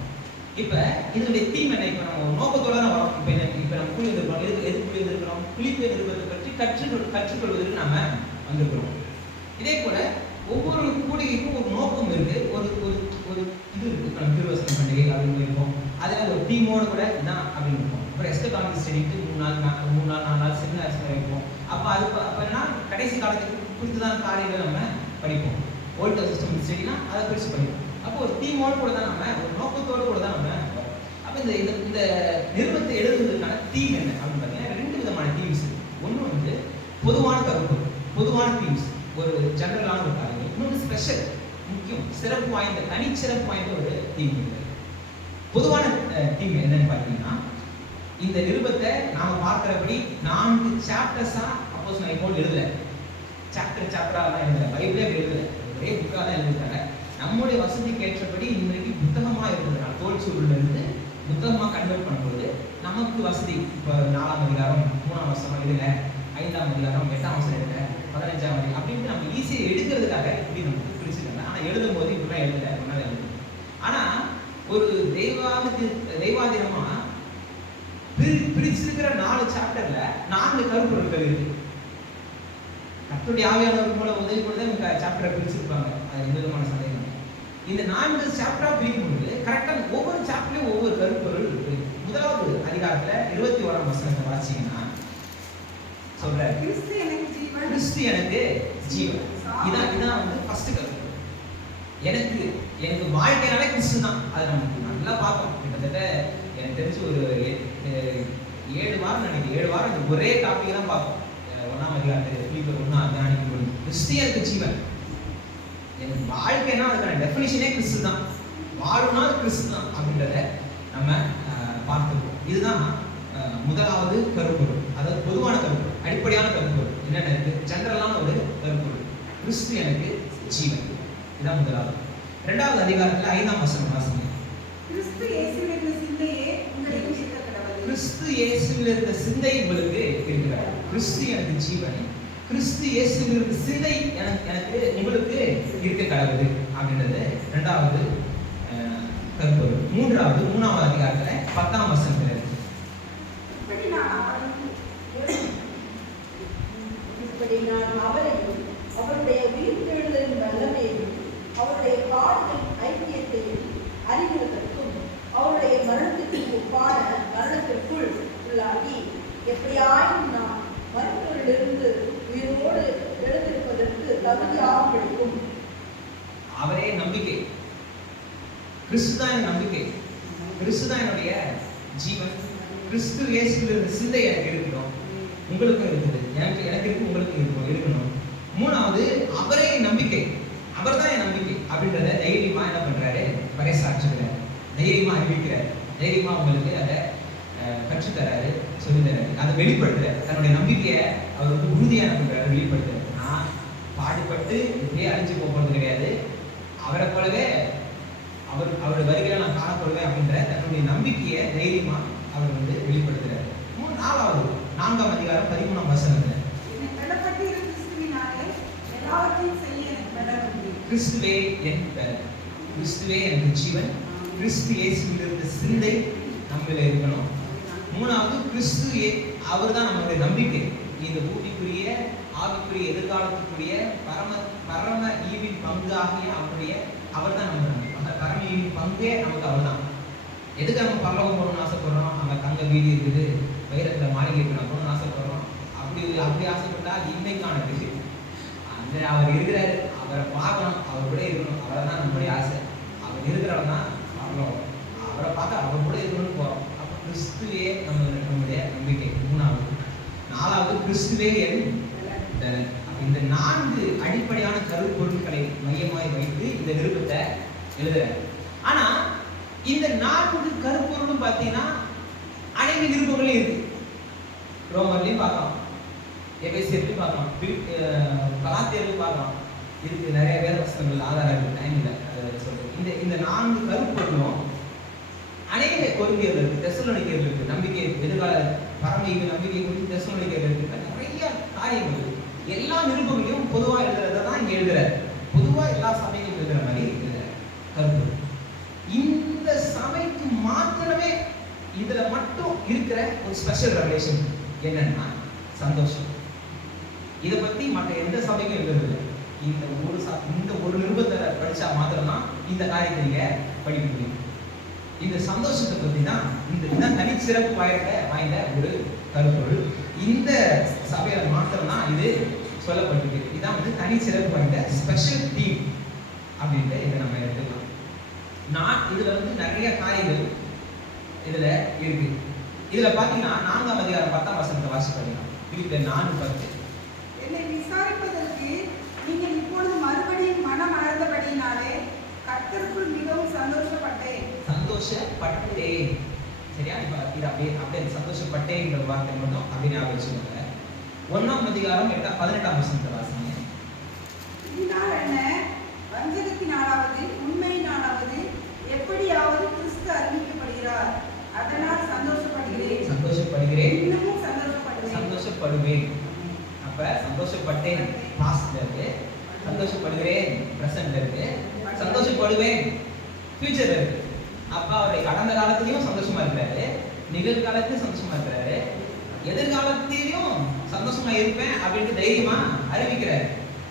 இப்போ இதனுடைய தீம் என்ன? இப்போ நம்ம ஒரு நோக்கத்தோட தான் வரோம். இப்போ நம்ம புள்ளி வந்திருக்கிறோம். எதுக்கு புள்ளி வந்திருக்கிறோம்? புளிப்பு நிறுவனத்தை பற்றி கற்றுக்கொள்வதற்கு நாம வந்திருக்கிறோம். இதே போல ஒவ்வொரு கூடிகைக்கும் ஒரு நோக்கம் இருக்கு, ஒரு ஒரு இது இருக்கு. இப்போ நம்ம திருவசனம் பண்டிகை அப்படின்னு இருப்போம், அதில் ஒரு தீமோடு கூட இதுதான் அப்படின்னு இருக்கும். அப்புறம் எஸ்டகாமிக் ஸ்டடிக்கு 3 நாள் 4 நாள் செமினார்ஸ் வைப்போம். அப்போ என்னன்னா கடைசி காலத்துக்கு குறித்து தான் காரியங்களை நம்ம படிப்போம். ஓல்டு சிஸ்டம் ஸ்டடினா அதை பிரித்து படிப்போம். அப்போ ஒரு தீமோடு கூட தான் நம்ம, ஒரு நோக்கத்தோடு கூட தான் நம்ம. அப்போ இந்த நிறுவனத்தை எழுதுவதற்கான தீம் என்ன அப்படின்னு பார்த்தீங்கன்னா 2 விதமான தீம்ஸ் இருக்கு. ஒன்று பொதுவான கருப்பு, பொதுவான தீம்ஸ், ஒரு ஜெனரலான ஒரு காரியம். இன்னொன்று ஸ்பெஷல், முக்கியம், சிறப்பு வாய்ந்த, தனிச்சிறப்பு வாய்ந்த ஒரு தீம் இருக்கு. பொதுவான தீம் என்னன்னு பார்த்தீங்கன்னா, இந்த நிருபத்தை நாம பார்க்கிறபடி 4 சாப்டர்ஸா அப்போஸ்தலன் பவுல் எழுதல. சாப்டராக எழுதல, பைபிளே எழுதல, ஒரே புக்காக தான் எழுதிருக்காங்க. நம்முடைய வசதிக்கு ஏற்றபடி இன்றைக்கு புத்தகமாக இருந்ததுனால தோல் சூழல் இருந்து புத்தகமாக கன்வெர்ட் பண்ணும்போது நமக்கு வசதி. இப்போ 4ஆம் அதிகாரம் 3ஆம் வசனம் எழுதல, 5ஆம் அதிகாரம் 8ஆம் வசனம் எழுதல, 15ஆம் அதிகாரம் அப்படின்ட்டு நம்ம ஈஸியாக எடுக்கிறதுக்காக இப்படி நமக்கு பிரிச்சுக்காங்க. ஆனால் எழுதும் போது இப்படிலாம் எழுதல, ஒன்றால் எழுது. ஆனால் ஒரு தெய்வாதீனமா பிரிச்சிருக்கிற 4 சாப்டர்ல 4 கருப்பொருட்கள் இருக்கு. கர்த்தருடைய ஆவியானவர் மூலம் உதவி கூட சாப்டரை பிரிச்சிருப்பாங்க. அது எந்த விதமான சந்தேகம். இந்த 4 சாப்டரா பிரிக்கும் பொழுது கரெக்டா ஒவ்வொரு சாப்டர்லயும் ஒவ்வொரு கருப்பொருள் இருக்கு. முதலாவது அதிகாரத்துல 21ஆம் வசனத்தை வாசிச்சீங்கன்னா சொல்றாரு, கிறிஸ்து எனக்கு ஜீவன். கிறிஸ்து எனக்கு ஜீவன். இதான் ஃபர்ஸ்ட் கருப்பொருள். எனக்கு வாழ்க்கையால கிறிஸ்து தான். அதை நமக்கு நல்லா பார்ப்போம். கிட்டத்தட்ட எனக்கு தெரிஞ்சு ஒரு 7 வாரம் நினைக்கிறேன், 7 வாரம் இந்த ஒரே டாபிக் தான் பார்ப்போம். 1ஆம் அதிகாரத்தில் பிலிப்பியர் 1 தியானிக்கும் பொழுது கிறிஸ்து எனக்கு ஜீவன். எனக்கு வாழ்க்கைனா அதுக்கான டெஃபினிஷனே கிறிஸ்து தான். வாழும்னா கிறிஸ்து தான் அப்படின்றத நம்ம பார்த்துருக்கோம். இதுதான் முதலாவது கருப்பொருள், அதாவது பொதுவான கருப்பொருள், அடிப்படையான கருப்பொருள். என்னென்ன இருக்கு? ஜெனரலான ஒரு கருப்பொருள், கிறிஸ்து எனக்கு ஜீவன். இதுதான் முதலாவது. 2வது அதிகாரத்தில் 5ஆம் வசனம் வாசிங்க. கிறிஸ்து இயேசுவில் இருந்த சிந்தையே உங்களுக்கு இருக்க கடவுள். கிறிஸ்து இயேசுவில் இருந்த சிந்தை உங்களுக்கு இருக்கிறது. கிறிஸ்து எனக்கு ஜீவன், கிறிஸ்து இயேசுவில் இருந்த சிந்தை எனக்கு உங்களுக்கு இருக்க கடவுள் அப்படின்றது 2வது கருப்பொருள். 3ஆவது அதிகாரத்துல 10ஆம் வசனத்துல இருக்கு. இப்படி நான் அவரையும் அவருடைய உயிர்த்தெழுதலின் வல்லமையையும் அவருடைய பாடுகள் ஐக்கியத்தையும் அறிவுறுவதற்கும் அவருடைய மரணத்திற்கு ஒப்பான மரணத்திற்குள் உள்ளாகி எப்படியாயும் நாம் மருத்துவரிலிருந்து உயிரோடு எழுந்திருப்பதற்கு தகுதியாக கிடைக்கும். அவரே நம்பிக்கை. கிறிஸ்துதான் என் நம்பிக்கை, கிறிஸ்துதான் என்னுடைய ஜீவன். கிறிஸ்து இயேசுவில் இருந்த சிந்தை எனக்கு இருக்கணும், உங்களுக்கும் இருக்குது. எனக்கு இருக்கு, உங்களுக்கும் இருக்கணும். 3வது அவரே நம்பிக்கை, அவர் தான் என் நம்பிக்கை அப்படின்றத தைரியமா என்ன பண்றாரு? பறைசாற்றுகிறார், தைரியமா அறிவிக்கிறார், தைரியமா உங்களுக்கு அதை கற்றுத்தராரு, சொல்லித்தராரு, அதை வெளிப்படுத்துறாரு. தன்னுடைய நம்பிக்கையை அவர் வந்து உறுதியா நம்புறாரு, வெளிப்படுத்துறாரு. நான் பாடுபட்டு இப்படியே அழிஞ்சு போகிறது கிடையாது, அவரை போலவே அவருடைய வருகையை நான் காணப்படுவேன் அப்படின்ற தன்னுடைய நம்பிக்கையை தைரியமா அவர் வந்து வெளிப்படுத்துறாரு. 4ஆம் அதிகாரம் 13ஆம் வசனத்துல என்னை பலப்படுத்துகிற கிறிஸ்துவினாலே எல்லாவற்றையும் செய்ய எனக்கு பலன் உண்டு. கிறிஸ்துவே என் பலன், கிறிஸ்துவே என் ஜீவன், கிறிஸ்து இயேசுவிலிருந்த சிந்தை நம்மள இருக்கணும். 3வது கிறிஸ்து அவர் தான் நம்மளுடைய நம்பிக்கை. இந்த பூமிக்குரிய ஆவிக்குரிய எதிர்காலத்துக்குரிய பரம ஈவின் பங்காகிய அவர் தான் நம்ம நம்பிக்கை. அந்த பரம ஈவின் பங்கே நமக்கு அவர் தான். எதுக்கு நம்ம பரலோகம் போகணும்னு ஆசைப்படுறோம்? அங்கே தங்க வீடு இருக்குது, வைரத்தில் மாளிகை போகணும்னு ஆசைப்படுறோம். அப்படி ஆசைப்பட்டா இன்னைக்கானது அந்த அவர் இருக்கிறாரு, அவரை பார்க்கணும், அவர் கூட இருக்கணும், அவரை தான் நம்மளுடைய ஆசை. அவர் இருக்கிறவங்க தான் பரலோகம், அவரை பார்க்க அவர் கூட இருக்கணும்னு போகிறோம். அப்போ கிறிஸ்துவே நம்முடைய நம்பிக்கை. 4வது கிறிஸ்துவே என் பலன். இந்த 4 அடிப்படையான கருப்பொருட்களை மையமாய் வைத்து இந்த நிருபத்தை எழுதுறாரு. ஆனா இந்த 4 கருப்பொருளும் பார்த்தீங்கன்னா அநேக நிருபங்களே இருக்கு. ரோமர்லையும் பார்க்கலாம், எபேசியர்லையும் பார்க்கலாம், கலாத்தியர்லையும் பார்க்கலாம். இதுக்கு நிறைய வேத வசனங்கள் ஆதாரங்கள் டைம் இல்லை சொல்றது. இந்த 4 கருப்பொருளும் அநேக கொரிந்தியர்கள் இருக்கு, தெசலோனிக்கேயர்கள் இருக்கு, நம்பிக்கை எதிர்கால பரம நம்பிக்கை குறித்து தெசலோனிக்கேயர்கள் இருக்கு, நிறைய காரியங்கள். எல்லா நிருபங்களையும் பொதுவா எழுதுறதை தான் இங்க எழுதுறாரு. பொதுவா எல்லா சபைகளும் எழுதுற மாதிரி எழுதுறாரு கருப்பொருள். இந்த சபைக்கு மாத்திரமே இதுல மட்டும் இருக்கிற ஒரு ஸ்பெஷல் ரெவலேஷன் என்னன்னா சந்தோஷம். இதை பத்தி மற்ற எந்த சபைக்கும் எழுதுறது இந்த ஒரு நிருபத்தை படிச்சா மாத்திரம்தான் இந்த காரியத்தை நீங்க படிக்க முடியும். இந்த சந்தோஷத்தை பத்தி தான் இந்த தனிச்சிறப்பு வாய்ந்த ஒரு கருப்பொருள். இந்த சபையில மாத்திரம்தான் இது சொல்லப்பட்டிருக்கு. இதான் வந்து தனிச்சிறப்பு வாய்ந்த ஸ்பெஷல் தீம் அப்படின்ட்டு இதை நம்ம எடுத்துக்கலாம். இதுல வந்து நிறைய காரியங்கள் இதுல இருக்கு. இதுல பாத்தீங்கன்னா 4ஆம் அதிகாரம் 10ஆம் வசனத்தை வாசிச்சு படிக்கலாம். பிலிப்பியர் 4:10. என்னை விசாரிப்பதற்கு நீங்கள் இப்பொழுது மறுபடியும் மனம் மலர்ந்தபடியினாலே கர்த்தருக்குள் மிகவும் சந்தோஷப்பட்டேன். சரியா? இப்ப இது அப்படியே சந்தோஷப்பட்டேங்கிற வார்த்தை மட்டும் அப்படின்னு ஞாபகம் வச்சுக்கோங்க. 1ஆம் அதிகாரம் 18ஆம் வசனத்தை வாசிங்க. இதனால் என்ன? வஞ்சகத்தினாலாவது உண்மையினாலாவது எப்படியாவது கிறிஸ்து அறிவிக்கப்படுகிறார், அதனால் சந்தோஷப்படுகிறேன், இன்னமும் சந்தோஷப்படுவேன். அப்ப சந்தோஷப்பட்டேன் பாஸ்ட்ல இருக்கு, சந்தோஷப்படுகிறேன் பிரசன்ட்ல இருக்கு, சந்தோஷப்படுவேன் ஃபியூச்சர்ல இருக்கு. அப்ப அவருடைய கடந்த காலத்திலையும் சந்தோஷமா இருக்கிறாரு, நிகழ்காலத்திலும் சந்தோஷமா இருக்கிறாரு, எதிர்காலத்திலையும் சந்தோஷமா இருப்பேன் அப்படின்ட்டு தைரியமா அறிவிக்கிறாரு.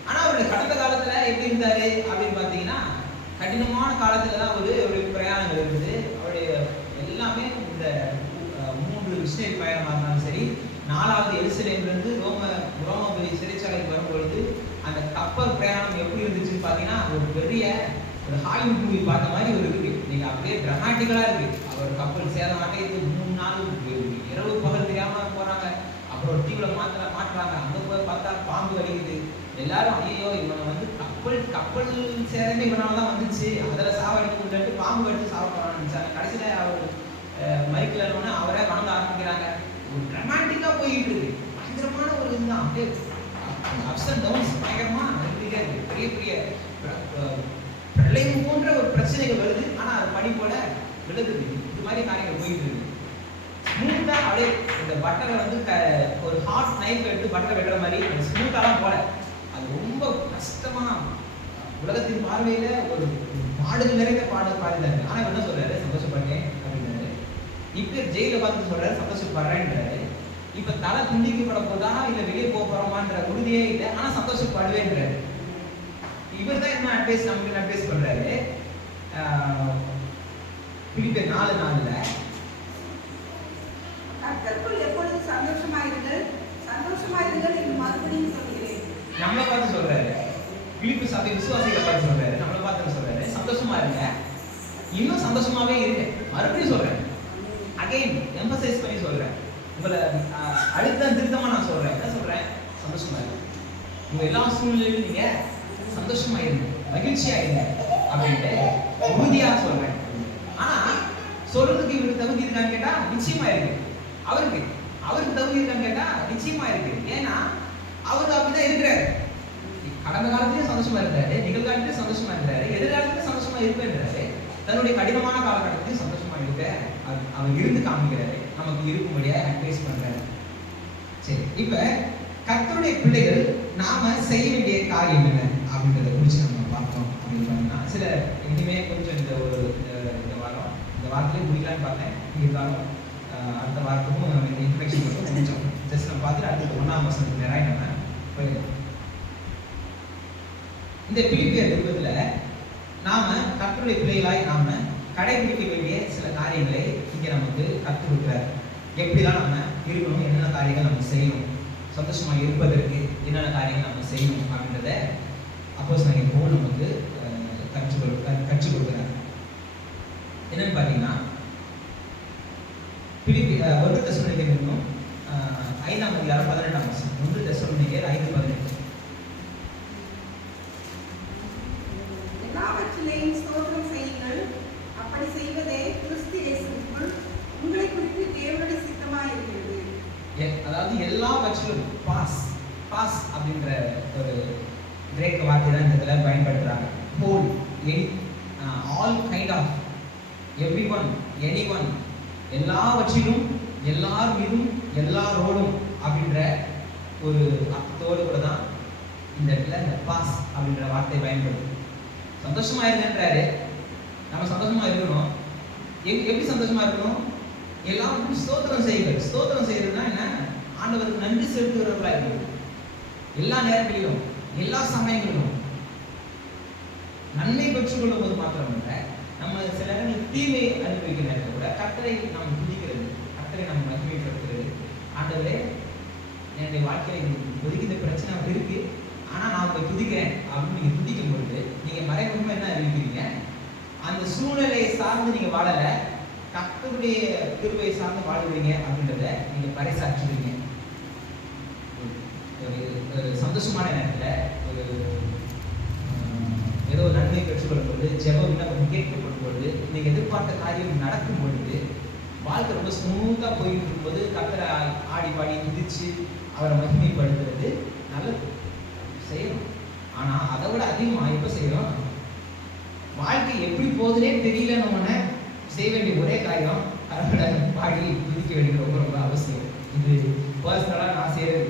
ஆனா அவருடைய கடந்த காலத்துல எப்படி இருந்தாரு அப்படின்னு பாத்தீங்கன்னா, கடினமான காலத்துல தான் அவருடைய பிரயாணங்கள் இருக்குது. அவருடைய எல்லாமே இந்த 3 மிஷனரி பயணமா இருந்தாலும் சரி, 4வது எருசலேம்ல இருந்து ரோமாபுரி சிறைச்சாலைக்கு வரும்பொழுது அந்த கப்பல் பிரயாணம் எப்படி இருந்துச்சுன்னு பாத்தீங்கன்னா, ஒரு பெரிய ஒரு ஹாலிவுட் மூவி பார்த்த மாதிரி ஒரு இருக்கு. நீங்க அப்படியே டிராமாட்டிக்கலா இருக்கு. அவர் கப்பல் சேதம் ஆகிட்டு 3 நாள் இரவு பகல் தெரியாம போறாங்க. அப்புறம் ஒரு தீவுல மாட்டுறாங்க. அங்க போய் பார்த்தா பாம்பு அடிக்குது. எல்லாரும் ஐயோ இவனை வந்து கப்பல் சேதமே இவனால தான் வந்துச்சு, அதில் சாவடிக்க முடியாது, பாம்பு கடிச்சு சாப்பிடறான்னு நினைச்சாங்க. கடைசியில அவர் மறிக்கலன்னு அவரே வணங்க ஆரம்பிக்கிறாங்க. ஒரு டிராமாட்டிக்கா போயிட்டு இருக்கு. பயங்கரமான ஒரு இதுதான். அப்படியே அப்ஸ் அண்ட் டவுன்ஸ் பயங்கரமா இருந்துட்டே இருக்கு. பெரிய பெரிய பிரளயம் போன்ற ஒரு பிரச்சனைகள் வருது. ஆனா அது பனி போல விழுகுது. இது மாதிரி காரியங்கள் போயிட்டு இருக்கு. ஸ்மூத்தா அப்படியே இந்த பட்டரை வந்து ஒரு ஹாட் நைஃப் எடுத்து பட்டரை வெட்டுற மாதிரி ஸ்மூத்தாலாம் போல. அது ரொம்ப கஷ்டமா உலகத்தின் பார்வையில ஒரு பாடுகள் நிறைந்த பாடுதாரு. ஆனா என்ன சொல்றாரு? சந்தோஷப்பட்டேன் அப்படின்றாரு. இப்ப ஜெயில பார்த்து சொல்றாரு சந்தோஷப்படுறேன்றாரு. இப்ப தலை துண்டிக்கப்பட போதா இல்ல வெளியே போறோமான்ற உறுதியே இல்லை, ஆனா சந்தோஷப்படுவேன்றாரு. இவர் தான் என்ன அட்வைஸ் நமக்கு அட்வைஸ் பண்றாரு. பிலிப்பியர் 4:4 கர்த்தருக்குள் எப்பொழுது சந்தோஷமாயிருங்கள் என்று மறுபடியும் சொல்கிறேன். நம்மளை பார்த்து சொல்றாரு. பிலிப்பு சபை விசுவாசிகளை பார்த்து சொல்றாரு. நம்மளை பார்த்து சொல்றாரு சந்தோஷமா இருங்க, இன்னும் சந்தோஷமாவே இருங்க. மறுபடியும் சொல்றேன், அகைன் எம்பசைஸ் பண்ணி சொல்றேன். உங்களை அடுத்த திருத்தமா நான் சொல்றேன். என்ன சொல்றேன்? சந்தோஷமா இருங்க. உங்க எல்லா சூழ்நிலையிலும் நீங்க சந்தோஷமா இருங்க, மகிழ்ச்சியா இருங்க அப்படின்ட்டு உறுதியா சொல்றேன். ஆனா சொல்றதுக்கு இவருக்கு தகுதி இருக்கான்னு கேட்டா நிச்சயமா இருக்கு. அவருக்கு அவருக்கு தகுதி இருக்கான்னு கேட்டா நிச்சயமா இருக்கு. ஏன்னா அவர் அப்படிதான் இருக்கிறாரு. கடந்த காலத்திலயும் சந்தோஷமா இருக்கிறாரு, நிகழ்காலத்திலயும் சந்தோஷமா இருக்கிறாரு, எதிர்காலத்திலயும் சந்தோஷமா இருப்பேன்றாரு. தன்னுடைய கடினமான காலகட்டத்திலையும் சந்தோஷமா இருக்க அவர் இருந்து காமிக்கிறாரு, நமக்கு இருக்கும்படியா அட்வைஸ் பண்றாரு. சரி, இப்ப கர்த்தருடைய பிள்ளைகள் நாம செய்ய வேண்டிய காரியம் என்ன அப்படின்றத குறிச்சு நம்ம பார்த்தோம் அப்படின்னு பார்த்தீங்கன்னா, சில இனிமே கொஞ்சம் இந்த வாரத்திலே முடிக்கலான்னு பார்த்தேன். இருந்தாலும் அடுத்த வாரத்துக்கும் நம்ம இந்த இன்ட்ரடக்ஷன் மட்டும் கொஞ்சம் ஜஸ்ட் நம்ம பார்த்துட்டு அடுத்த 1ஆம் வசனத்துக்கு நேராக நம்ம போயிடலாம். இந்த பிலிப்பியர் நிருபத்துல நாம கர்த்தருடைய பிள்ளைகளாய் நாம கடைபிடிக்க வேண்டிய சில காரியங்களை இங்க நமக்கு கற்றுக் கொடுக்கிறார். எப்படிலாம் நம்ம இருக்கணும், என்னென்ன காரியங்கள் நம்ம செய்யணும், சந்தோஷமா இருப்பதற்கு என்னென்ன காரியங்கள் நம்ம செய்யணும் அப்படின்றத அப்போஸ்தலனாகிய பவுல் நமக்கு கற்றுக் கொடுக்கிறார். என்னன்னு பார்த்தீங்கன்னா, ஒன்று தெசலோனிக்கேயர் நிருபம் 5ஆம் அதிகாரம் 18ஆம் வசனம். 1 தெசலோனிக்கேயர் 5:18. எல்லாவற்றிலேயும் ஸ்தோத்திரம் செய்யுங்கள், அப்படி செய்வதே கிறிஸ்து இயேசுவுக்குள் உங்களை குறித்து தேவனுடைய சித்தமாய் இருக்கிறது. அதாவது எல்லாவற்றிலும் பாஸ் அப்படின்ற ஒரு கிரேக்க வார்த்தை தான் இந்த இடத்துல பயன்படுத்துறாங்க. Whole, all kind of, everyone, anyone, எல்லாவற்றிலும், எல்லார் மீதும், எல்லாரோடும் அப்படின்ற ஒரு அர்த்தத்தோடு கூட தான் இந்த இடத்துல இந்த பாஸ் அப்படின்ற வார்த்தை பயன்படுது. சந்தோஷமா இருங்கன்றாரு, நம்ம சந்தோஷமா இருக்கணும். எப்படி சந்தோஷமா இருக்கணும்? எல்லாருக்கும் ஸ்தோத்திரம் செய்யுங்கள். ஸ்தோத்திரம் செய்யறதுன்னா என்ன? ஆண்டவருக்கு நன்றி செலுத்துகிறவர்களா இருக்கணும். எல்லா நேரங்களிலும், எல்லா சமயங்களிலும் நன்மை பெற்றுக் கொள்ளும் போது மாத்திரமல்ல, நம்ம சில நேரங்கள் தீமை அனுபவிக்கிற நேரத்தில் கூட கர்த்தரை நாம் துதிக்கிறது, கர்த்தரை நம்ம மகிமைப்படுத்துறது. ஆண்டவரே, என்னுடைய வாழ்க்கையில ஒதுக்கி இந்த பிரச்சனை இருக்கு, ஆனா நான் உங்களை துதிக்கிறேன் அப்படின்னு நீங்க துதிக்கும் பொழுது நீங்க மறைமுகமா என்ன அறிவிக்கிறீங்க? அந்த சூழ்நிலையை சார்ந்து நீங்க வாழல, கர்த்தருடைய கிருபையை சார்ந்து வாழுவீங்க அப்படின்றத நீங்க பறைசாற்றுவீங்க. ஒரு சந்தோஷமான நேரத்துல ஒரு ஏதோ நன்மை பெற்றுக்கொள்ளும் பொழுது, ஜெப விண்ணப்பம் கேட்கப்படும் பொழுது, நீங்க எதிர்பார்த்த காரியம் நடக்கும் பொழுது, வாழ்க்கை ரொம்ப ஸ்மூத்தா போயிட்டு இருக்கும்போது கர்த்தரை ஆடி பாடி துதிச்சு அவரை மகிமைப்படுத்துறது நல்லது, செய்யணும். ஆனா அதை விட அதிகமா எப்ப செய்யறோம்? வாழ்க்கை எப்படி போகுதுன்னே தெரியலன்னு செய்ய வேண்டிய ஒரே காரியம் அவரோட பாடி துதிக்க வேண்டியது ரொம்ப ரொம்ப அவசியம். இது பர்சனலா நான் செய்யறது.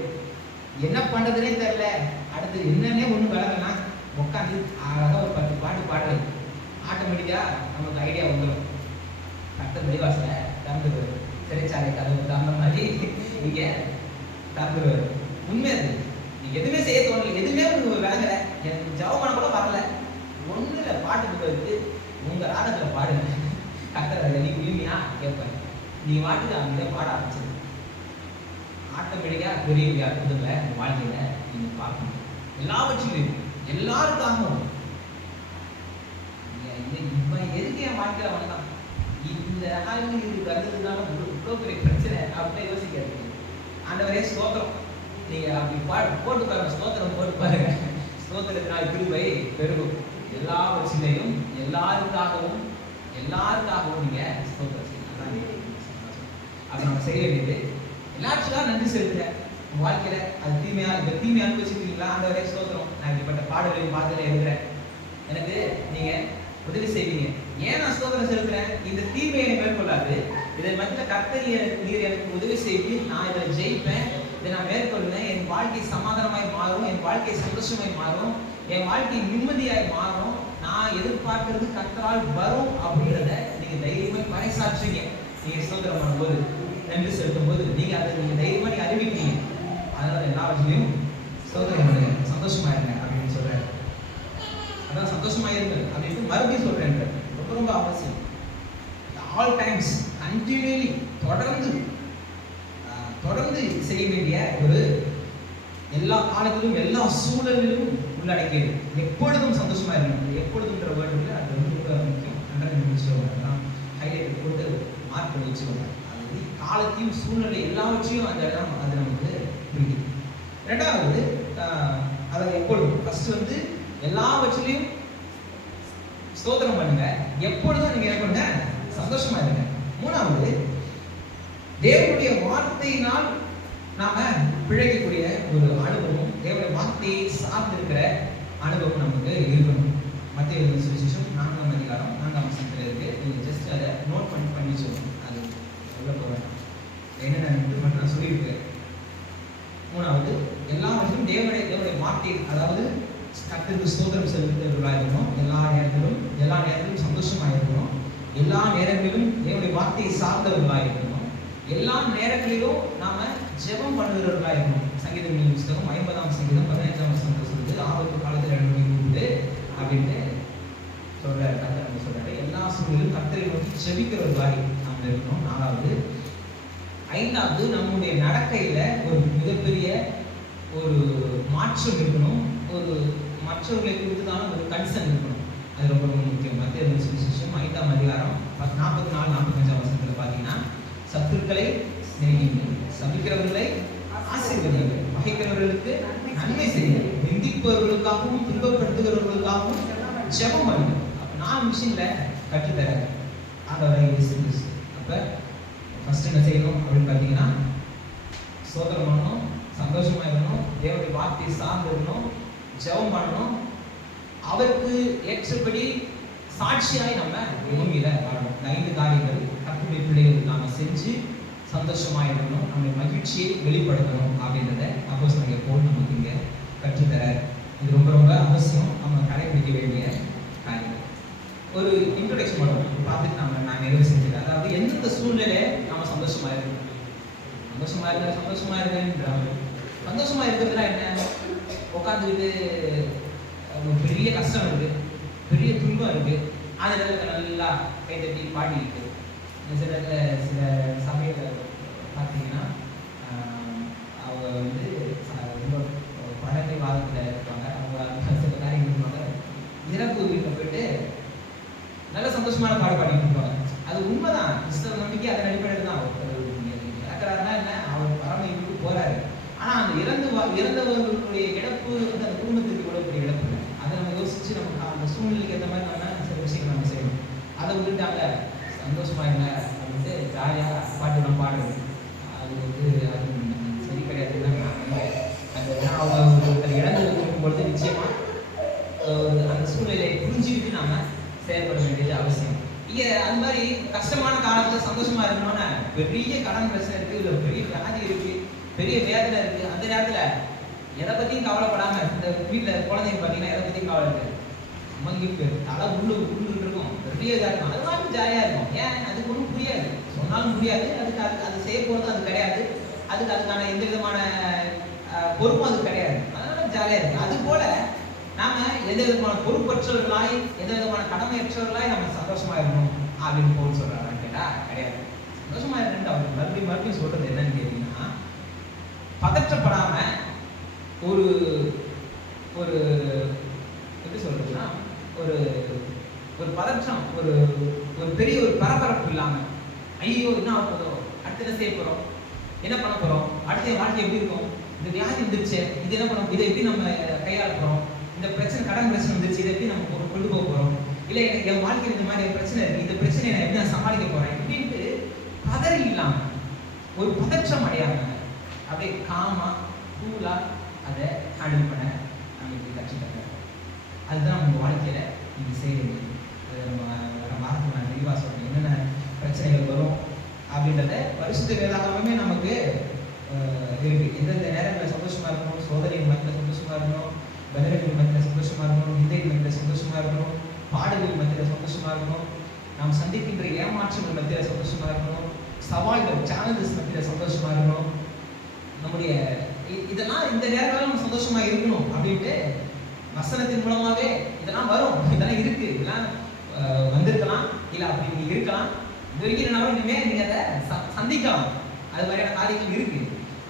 என்ன பண்றதுனே தெரியல, அடுத்து என்னன்னே ஒண்ணு விளங்கனா உட்காந்து அழகா ஒரு 10 பாட்டு பாடுறது, ஆட்டோமேட்டிக்கா நமக்கு ஐடியா வந்துடும். கர்த்தர் வெளிவாசல திறந்துருவாரு, சிறைச்சாலை கதவு திறந்த மாதிரி நீங்க திறந்துருவாரு. உண்மை அது. நீங்க எதுவுமே செய்ய தோணல, எதுவுமே உங்களுக்கு விளங்கல, எனக்கு ஜவமான கூட வரல, ஒண்ணுல பாட்டு புத்தகத்துக்கு உங்க ராகத்துல பாடுங்க, கர்த்தர் நீ உரிமையா கேட்பாரு. நீ வாட்டுக்கு அவங்க பாட ஆரம்பிச்சது ஆட்டோமேட்டிக்கா பெரிய அற்புதங்களை உங்க வாழ்க்கையில நீங்க பார்க்கணும். எல்லாவற்றிலும் எல்லாருக்காகவும் இப்ப எதுக்கு என் வாழ்க்கையில வந்தான், இந்த ஆளுங்க இது வந்ததுனால இவ்வளவு பெரிய பிரச்சனை அப்படியே யோசிக்காது. ஆண்டவரே ஸ்தோத்திரம், நீங்க அப்படி போட்டு பாருங்க, ஸ்தோத்திரம் போட்டு பாருங்க, ஸ்தோத்திரத்தினால் கிருபை பெருகும். எல்லாவற்றிலையும் எல்லாருக்காகவும் நீங்க ஸ்தோத்திரம் செய்யணும். அப்ப நம்ம செய்ய வேண்டியது எல்லாத்துக்காக நன்றி செலுத்துங்க. உங்க வாழ்க்கையில அது இந்த தீமையா அனுபவிச்சிருக்கீங்களா? ஆண்டவரே ஸ்தோத்திரம், நான் இப்படிப்பட்ட பாடலையும் பாடல எழுதுறேன், எனக்கு நீங்க உதவி செய்வீங்க. ஏன் நான் ஸ்தோத்திரம் செலுத்துறேன்? இந்த தீமையை மேற்கொள்ளாது, இதன் மத்தியில கர்த்தர் நீர் எனக்கு உதவி செய்து நான் இதை ஜெயிப்பேன், இதை நான் மேற்கொள்வேன், என் வாழ்க்கை சமாதானமாய் மாறும், என் வாழ்க்கை சந்தோஷமாய் மாறும், என் வாழ்க்கை நிம்மதியாய் மாறும், நான் எதிர்பார்க்கிறது கர்த்தரால் வரும் அப்படின்றத நீங்க தைரியமாய் பறைசாற்றுங்க. நீங்க ஸ்தோத்திரம் பண்ணும்போது, நன்றி செலுத்தும் போது நீங்க அதை நீங்க தைரியமா நீங்க அறிவிக்கிறீங்க. அதனால எல்லாவற்றிலையும் ஸ்தோத்திரம் பண்ணுங்க, சந்தோஷமா இருங்க அப்படின்னு சொல்றேன். அதான் சந்தோஷமா இருங்க அப்படின்னு மறுபடியும் சொல்றேன், ரொம்ப ரொம்ப அவசியம். ஆல் டைம்ஸ் கண்டினியூலி தொடர்ந்து செய்ய வேண்டிய ஒரு எல்லா காலத்திலும் எல்லா சூழலிலும் உள்ளடக்கியது. எப்பொழுதும் சந்தோஷமா இருக்கணும். எப்பொழுதுன்ற வேர்டுல அது ரொம்ப முக்கியம். அதான் ஹைலைட் போட்டு மார்க் பண்ணி வச்சுக்கோங்க. அது காலத்தையும் சூழ்நிலை எல்லாவற்றையும் அந்த இடம் அது நமக்கு பிடிக்கும். ரெண்டாவது அதை எப்பொழுதும் ஃபர்ஸ்ட் எல்லாவற்றிலையும் ஸ்தோத்திரம் பண்ணுங்க, எப்பொழுதும் நீங்க என்ன பண்ணுங்க, சந்தோஷமா இருங்க. மூணாவது தேவனுடைய வார்த்தையினால் நாம பிழைக்கக்கூடிய ஒரு அனுபவம், தேவனுடைய வார்த்தையை சார்ந்திருக்கிற அனுபவம் நமக்கு இருக்கணும். மத்திய சுவிசேஷம் 4ஆம் அதிகாரம் 4ஆம் வசனத்துல இருக்கு. நீங்க ஜஸ்ட் அதை நோட் பண்ணி வச்சுக்கணும். அது சொல்ல போறேன் என்னென்ன மட்டும் நான் சொல்லியிருக்கேன். 3வது, எல்லாவற்றிலும் தேவனுடைய வார்த்தை, அதாவது கர்த்தருக்கு ஸ்தோத்திரம் செலுத்துகிறவர்களாக இருக்கணும். எல்லா நேரத்திலும் சந்தோஷமாக இருக்கணும். எல்லா நேரங்களிலும் தேவனுடைய வார்த்தையை சார்ந்தவர்களாக இருக்கணும். எல்லா நேரங்களிலும் நாம ஜெபம் பண்ணுகிறவர்களாக இருக்கணும். சங்கீதங்களின் புஸ்தகம் 50ஆம் சங்கீதம் 15ஆம் வசனத்தை சொல்லுது, ஆபத்து காலத்தில் எழுதி கூப்பிட்டு அப்படின்ட்டு சொல்றாரு. கர்த்தர் சொல்றாரு, எல்லா சூழ்நிலையும் கர்த்தரை நோக்கி ஜெபிக்கிறவர்களாக நாம இருக்கணும். 4வது, 5வது, நம்முடைய நடக்கையில ஒரு மிகப்பெரிய ஒரு மாற்றம் இருக்கணும். ஒரு மற்றவர்களை குறித்துதான ஒரு கன்சர்ன் இருக்கணும். அது ரொம்ப ரொம்ப முக்கியம். மத்திய சுவிசேஷம் 5ஆம் அதிகாரம் 44-45 வசனத்துல பாத்தீங்கன்னா, சத்துருக்களை சிநேகியுங்கள், சபிக்கிறவர்களை ஆசீர்வதியுங்கள், பகைக்கிறவர்களுக்கு நன்மை செய்யுங்கள், நிந்திப்பவர்களுக்காகவும் துன்பப்படுத்துகிறவர்களுக்காகவும் ஜெபம் பண்ணுங்கள். அப்ப 4 விஷயங்களை கற்றுத்தராங்க ஆண்டவராகிய இயேசு கிறிஸ்து. அப்ப ஃபர்ஸ்ட் என்ன செய்யணும் அப்படின்னு பார்த்தீங்கன்னா, ஸ்தோத்திரம் பண்ணணும், சந்தோஷமா இருக்கணும், தேவனுடைய வார்த்தையை சார்ந்து இருக்கணும், ஜெபம் பண்ணணும், அவருக்கு ஏற்றபடி சாட்சியாய் நம்ம பூமியில வாழணும். இந்த 5 காரியங்கள் கர்த்தருடைய பிள்ளைகள் நாம செஞ்சு சந்தோஷமா இருக்கணும், நம்முடைய மகிழ்ச்சியை வெளிப்படுத்தணும் அப்படின்றத அப்போஸ்தலனாகிய பவுல் நமக்கு இங்க கற்றுத்தர. இது ரொம்ப ரொம்ப அவசியம், நம்ம கடைபிடிக்க வேண்டிய காரியம். ஒரு இன்ட்ரோடக்ஷன் பண்ணுவோம், பார்த்துட்டு நான் நிறைவு செஞ்சுக்கிறேன். அதாவது எந்தெந்த சூழ்நிலை நம்ம சந்தோஷமா இருக்கணும். சந்தோஷமா இருக்கேன்றாங்க. சந்தோஷமா இருக்கிறதுனா என்ன? உட்காந்துக்கிட்டு ஒரு பெரிய கஷ்டம் இருக்கு, பெரிய துன்பம் இருக்கு, அந்த நேரத்தில் நல்லா கைத்தட்டி பாடி இருக்கு. சில சமயத்தில் பார்த்தீங்கன்னா அவங்க வந்து ரொம்ப பழமை வாதத்தில் இருப்பாங்க. அவங்க சில காரியங்கள் இருப்பாங்க, இறப்பு வீட்டில் போயிட்டு நல்ல சந்தோஷமான பாடு பாடிட்டு இருப்பாங்க. அது உண்மைதான், கிறிஸ்தவ நம்பிக்கை அதன் அடிப்படையில் தான். இறக்குறாருன்னா என்ன, அவர் பரம வீட்டுக்கு போறாரு. ஆனா அந்த இறந்தவர்களுடைய இழப்பு வந்து அந்த குடும்பத்துக்கு இவ்வளவு பெரிய இழப்பு இல்லை. அதை நம்ம யோசிச்சு நமக்கு அந்த சூழ்நிலைக்கு ஏற்ற மாதிரி நம்ம சில விஷயங்கள் நம்ம செய்யணும். அதை விட்டுட்டாங்க சந்தோஷமா இல்லை அப்படின்ட்டு ஜாலியா பாட்டுலாம் பாடுறது, அது வந்து அது சரி கிடையாது. அவங்க இழந்து இருக்கும்பொழுது நிச்சயமா அந்த சூழ்நிலையை புரிஞ்சுக்கிட்டு நாம செயல்பட வேண்டியது அவசியம். இங்க அந்த மாதிரி கஷ்டமான காலத்துல சந்தோஷமா இருக்கணும்னா, பெரிய கடன் பிரச்சனை இருக்கு, இல்ல பெரிய வியாதி இருக்கு, பெரிய வேதனை இருக்கு, அந்த நேரத்துல எதை பத்தியும் கவலைப்படாம, இந்த வீட்டுல குழந்தைங்க பாத்தீங்கன்னா எதை பத்தியும் கவலை இருக்கு, அம்மாங்க தலை உள்ளு இருக்கும், பெரிய இதா இருக்கும், அது மாதிரி ஜாலியா இருக்கும். ஏன்? அதுக்கு ஒன்றும் புரியாது, சொன்னாலும் புரியாது, அது செய்ய போறது அது கிடையாது, அதுக்கான எந்த விதமான பொறுப்பும் அது கிடையாது, அதனால ஜாலியா இருக்கு. அது போல நாம எந்த விதமான பொறுப்பற்றவர்களாய், எந்த விதமான கடமையற்றவர்களாய் நம்ம சந்தோஷமா இருக்கணும் அப்படின்னு போல் சொல்றாங்க கேட்டா கிடையாது. சந்தோஷமா இருக்கு அவர் மறுபடியும் சொல்றது என்னன்னு கேட்டீங்கன்னா, பதற்றப்படாம ஒரு ஒரு எப்படி சொல்றதுன்னா, ஒரு ஒரு பதற்றம், ஒரு பெரிய ஒரு பரபரப்பு இல்லாம, ஐயோ என்ன ஆக போதோ, அடுத்து என்ன செய்ய போறோம், என்ன பண்ண போறோம், அடுத்த வாழ்க்கை எப்படி இருக்கும், இந்த வியாதி வந்துருச்சு, இது என்ன பண்ண, இதை எப்படி நம்ம கையாள போறோம், இந்த பிரச்சனை கடன் பிரச்சனை வந்துருச்சு, இதை எப்படி நம்ம கொண்டு போக போறோம், இல்ல என் வாழ்க்கையில் இந்த மாதிரி பிரச்சனை இருக்கு, இந்த பிரச்சனையை நான் எப்படி நான் சமாளிக்க போறேன் அப்படின்ட்டு பதறி இல்லாம, ஒரு பதற்றம் அடையாம, அப்படியே காமா கூலா அதை ஹேண்டில் பண்ண நமக்கு கற்றுத்தர. அதுதான் நம்ம வாழ்க்கையில நீங்க செய்ய வேண்டியது. நம்ம வாரத்துக்கு நான் தெளிவா சொல்றேன், என்னென்ன பிரச்சனைகள் வரும் அப்படின்றத பரிசுத்த வேதாகமே நமக்கு இருக்கு. எந்தெந்த நேரங்களில் சந்தோஷமா இருக்கணும், சோதனைகள் மத்தியில் சந்தோஷமா இருக்கணும், பலவீனங்கள் மத்தியில் சந்தோஷமா இருக்கணும், நிந்தைகள் மத்தியில் சந்தோஷமா இருக்கணும், பாடுகள் மத்தியில் சந்தோஷமா இருக்கணும், நாம் சந்திக்கின்ற ஏமாற்றங்கள் மத்தியில் சந்தோஷமா இருக்கணும், சவால்கள் சேலஞ்சஸ் மத்தியில் சந்தோஷமா இருக்கணும். நம்முடைய இதெல்லாம் இந்த நேரத்தில் நம்ம சந்தோஷமா இருக்கணும் அப்படின்ட்டு வசனத்தின் மூலமாவே இதெல்லாம் வரும், இதெல்லாம் இருக்கு, இதெல்லாம் வந்திருக்கலாம், இல்லை அப்படி நீங்க இருக்கலாம், இது வரைக்கும் இனிமே நீங்க அதை சந்திக்கலாம், அது மாதிரியான காரியங்கள் இருக்கு.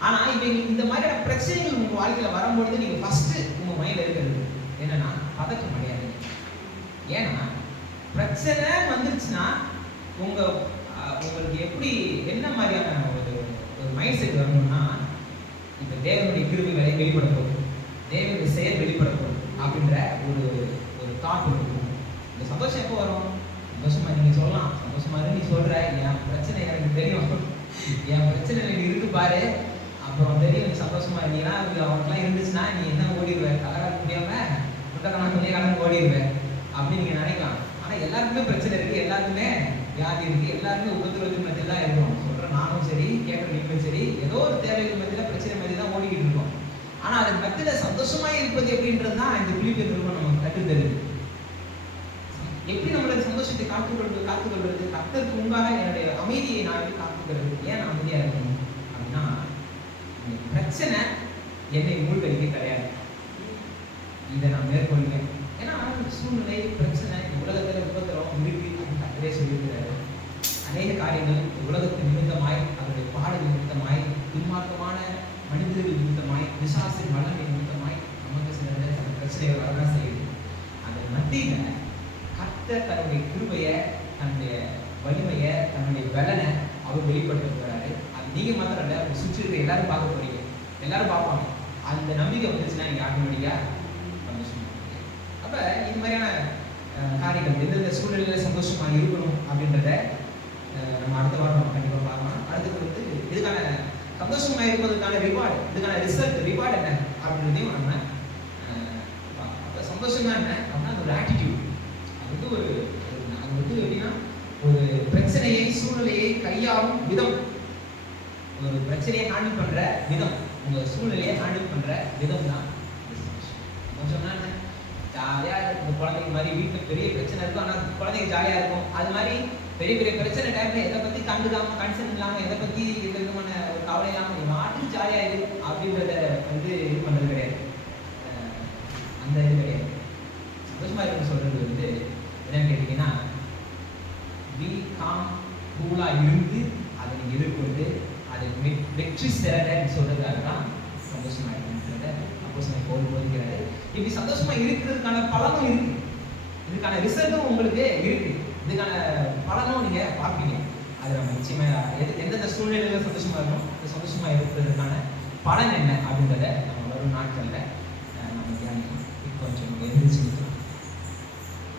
ஆனா இப்ப இந்த மாதிரியான பிரச்சனைகள் உங்க வாழ்க்கையில வரும்பொழுது நீங்க ஃபர்ஸ்ட் உங்க மைண்ட்ல இருக்கிறது என்னன்னா, பதட்டம் அடையாது. ஏன்னா பிரச்சனை வந்துருச்சுன்னா உங்களுக்கு எப்படி என்ன மாதிரியான ஒரு மைண்ட் செட் வரணும்னா, இப்ப தேவனுடைய கிருபை வெளிப்படப்படும், தேவனுடைய செயல் வெளிப்படப்படும் அப்படின்ற ஒரு தாட் இருக்கும். இந்த சந்தோஷம் எப்போ வரும்? சந்தோஷமா நீங்க சொல்லலாம், சந்தோஷமா நீ சொல்ற, என் பிரச்சனை எனக்கு தெரியும், என் பிரச்சனை எனக்கு இருக்கு பாரு, அப்புறம் தெரியும் நீ சந்தோஷமா இருந்தீங்கன்னா அவனுக்குலாம் இருந்துச்சுன்னா நீ என்ன ஓடிடுவேன், கலராக முடியாம முட்டைக்கான சொல்லி கலந்து ஓடிடுவேன் அப்படின்னு நீங்க நினைக்கலாம். ஆனா எல்லாருக்குமே பிரச்சனை இருக்கு, எல்லாருக்குமே வியாதி இருக்கு, எல்லாருமே உபத்திரவத்தின் மத்தியில் தான் இருக்கணும். சொல்ற நானும் சரி, கேட்கற நீங்களும் சரி, ஏதோ ஒரு தேவைகள் மத்தியில பிரச்சனை மத்தியில் தான் ஓடிக்கிட்டு இருக்கோம். ஆனா அதன் மத்தியில சந்தோஷமா இருப்பது எப்படின்றது தான் இந்த பிலிப்பியர் நிறுவனம் நமக்கு கற்றுத்தருது. எப்படி நம்மளுடைய சந்தோஷத்தை காத்துக்கொள்வது, கர்த்தருக்கு முன்பாக என்னுடைய அமைதியை நான் எப்படி காத்துக்கிறது, ஏன் நான் அமைதியா இருக்கணும் அப்படின்னா, இந்த பிரச்சனை என்னை மூழ்கடிக்க கிடையாது, இதை நான் மேற்கொள்வேன். ஏன்னா சூழ்நிலை பிரச்சனை உலகத்துல உபத்திரவம் இருக்கு அப்படின்னு கர்த்தரே சொல்லியிருக்கிறாரு. அநேக காரியங்கள் உலகத்தின் நிமித்தமாய், அவருடைய பாடுகள் நிமித்தமாய், துன்மார்க்கமான மனிதர்கள் நிமித்தமாய், விசுவாசின் வல்லமை நிமித்தமாய் நமக்கு சில பிரச்சனைகள் வரதான் செய்யுது. அதன் மத்தியில கர்த்தர் தன்னுடைய கிருபையை, தன்னுடைய வலிமையை, தன்னுடைய பலனை அவர் வெளிப்படுத்திருக்கிறாரு. அது நீங்க மாத்திரம் இல்லை, உங்க சுற்றி இருக்கிற எல்லாரும் பார்க்க போறீங்க, எல்லாரும் பார்ப்பாங்க. அந்த நம்பிக்கை வந்துச்சுன்னா நீங்க ஆட்டோமேட்டிக்கா சந்தோஷமா இருப்பீங்க. அப்ப இந்த மாதிரியான காரியங்கள் எந்தெந்த சூழ்நிலையில சந்தோஷமா இருக்கணும் அப்படின்றத நம்ம அடுத்த வாரம் நம்ம கண்டிப்பா பார்க்கலாம். அடுத்தது வந்து இதுக்கான சந்தோஷமா இருப்பதற்கான ரிவார்டு, இதுக்கான ரிவார்டு என்ன அப்படின்றதையும் நம்ம பார்க்கலாம். சந்தோஷமா என்ன அப்படின்னா அது ஒரு ஆட்டிடியூட். அது வந்து எப்படின்னா ஒரு பிரச்சனையை, சூழ்நிலையை கையாளும் விதம், ஒரு பிரச்சனையை ஹேண்டில் பண்ற விதம், உங்க சூழ்நிலையை ஹேண்டில் பண்ற விதம் தான் கொஞ்சம் என்ன ஜாலியா இருக்கும். குழந்தைங்க மாதிரி வீட்டுல பெரிய பிரச்சனை இருக்கும், ஆனா குழந்தைங்க ஜாலியா இருக்கும். அது மாதிரி பெரிய பெரிய பிரச்சனை டைம்ல எதை பத்தி கண்டுக்காம, கன்சர்ன் இல்லாம, எதை பத்தி எந்த விதமான ஒரு கவலை இல்லாம நீ மாட்டு ஜாலியா இரு அப்படின்றத வந்து இது பண்றது கிடையாது. அந்த இது கிடையாது. சந்தோஷமா இருக்குன்னு சொல்றது வந்து என்னன்னு கேட்டீங்கன்னா, பி காம் கூலா இருந்து அதை நீங்க எதிர்கொண்டு அதை வெற்றி சேரன்னு சொல்றதுக்காக தான் சந்தோஷமா இருக்குன்றத அப்போஸ்தலன் பவுல் போதிக்கிறாரு. இப்படி சந்தோஷமா இருக்கிறதுக்கான பலனும் இருக்கு, இதுக்கான ரிசல்ட்டும் உங்களுக்கு இருக்கு, இதுக்கான பலனும் நீங்க பார்ப்பீங்க. அது நம்ம நிச்சயமா எந்தெந்த சூழ்நிலையில சந்தோஷமா இருக்கணும், அந்த சந்தோஷமா இருக்கிறதுக்கான பலன் என்ன அப்படின்றத நம்ம வரும் நாட்கள்ல நம்ம தியானிக்கலாம். இப்போ கொஞ்சம் எழுந்திரிச்சு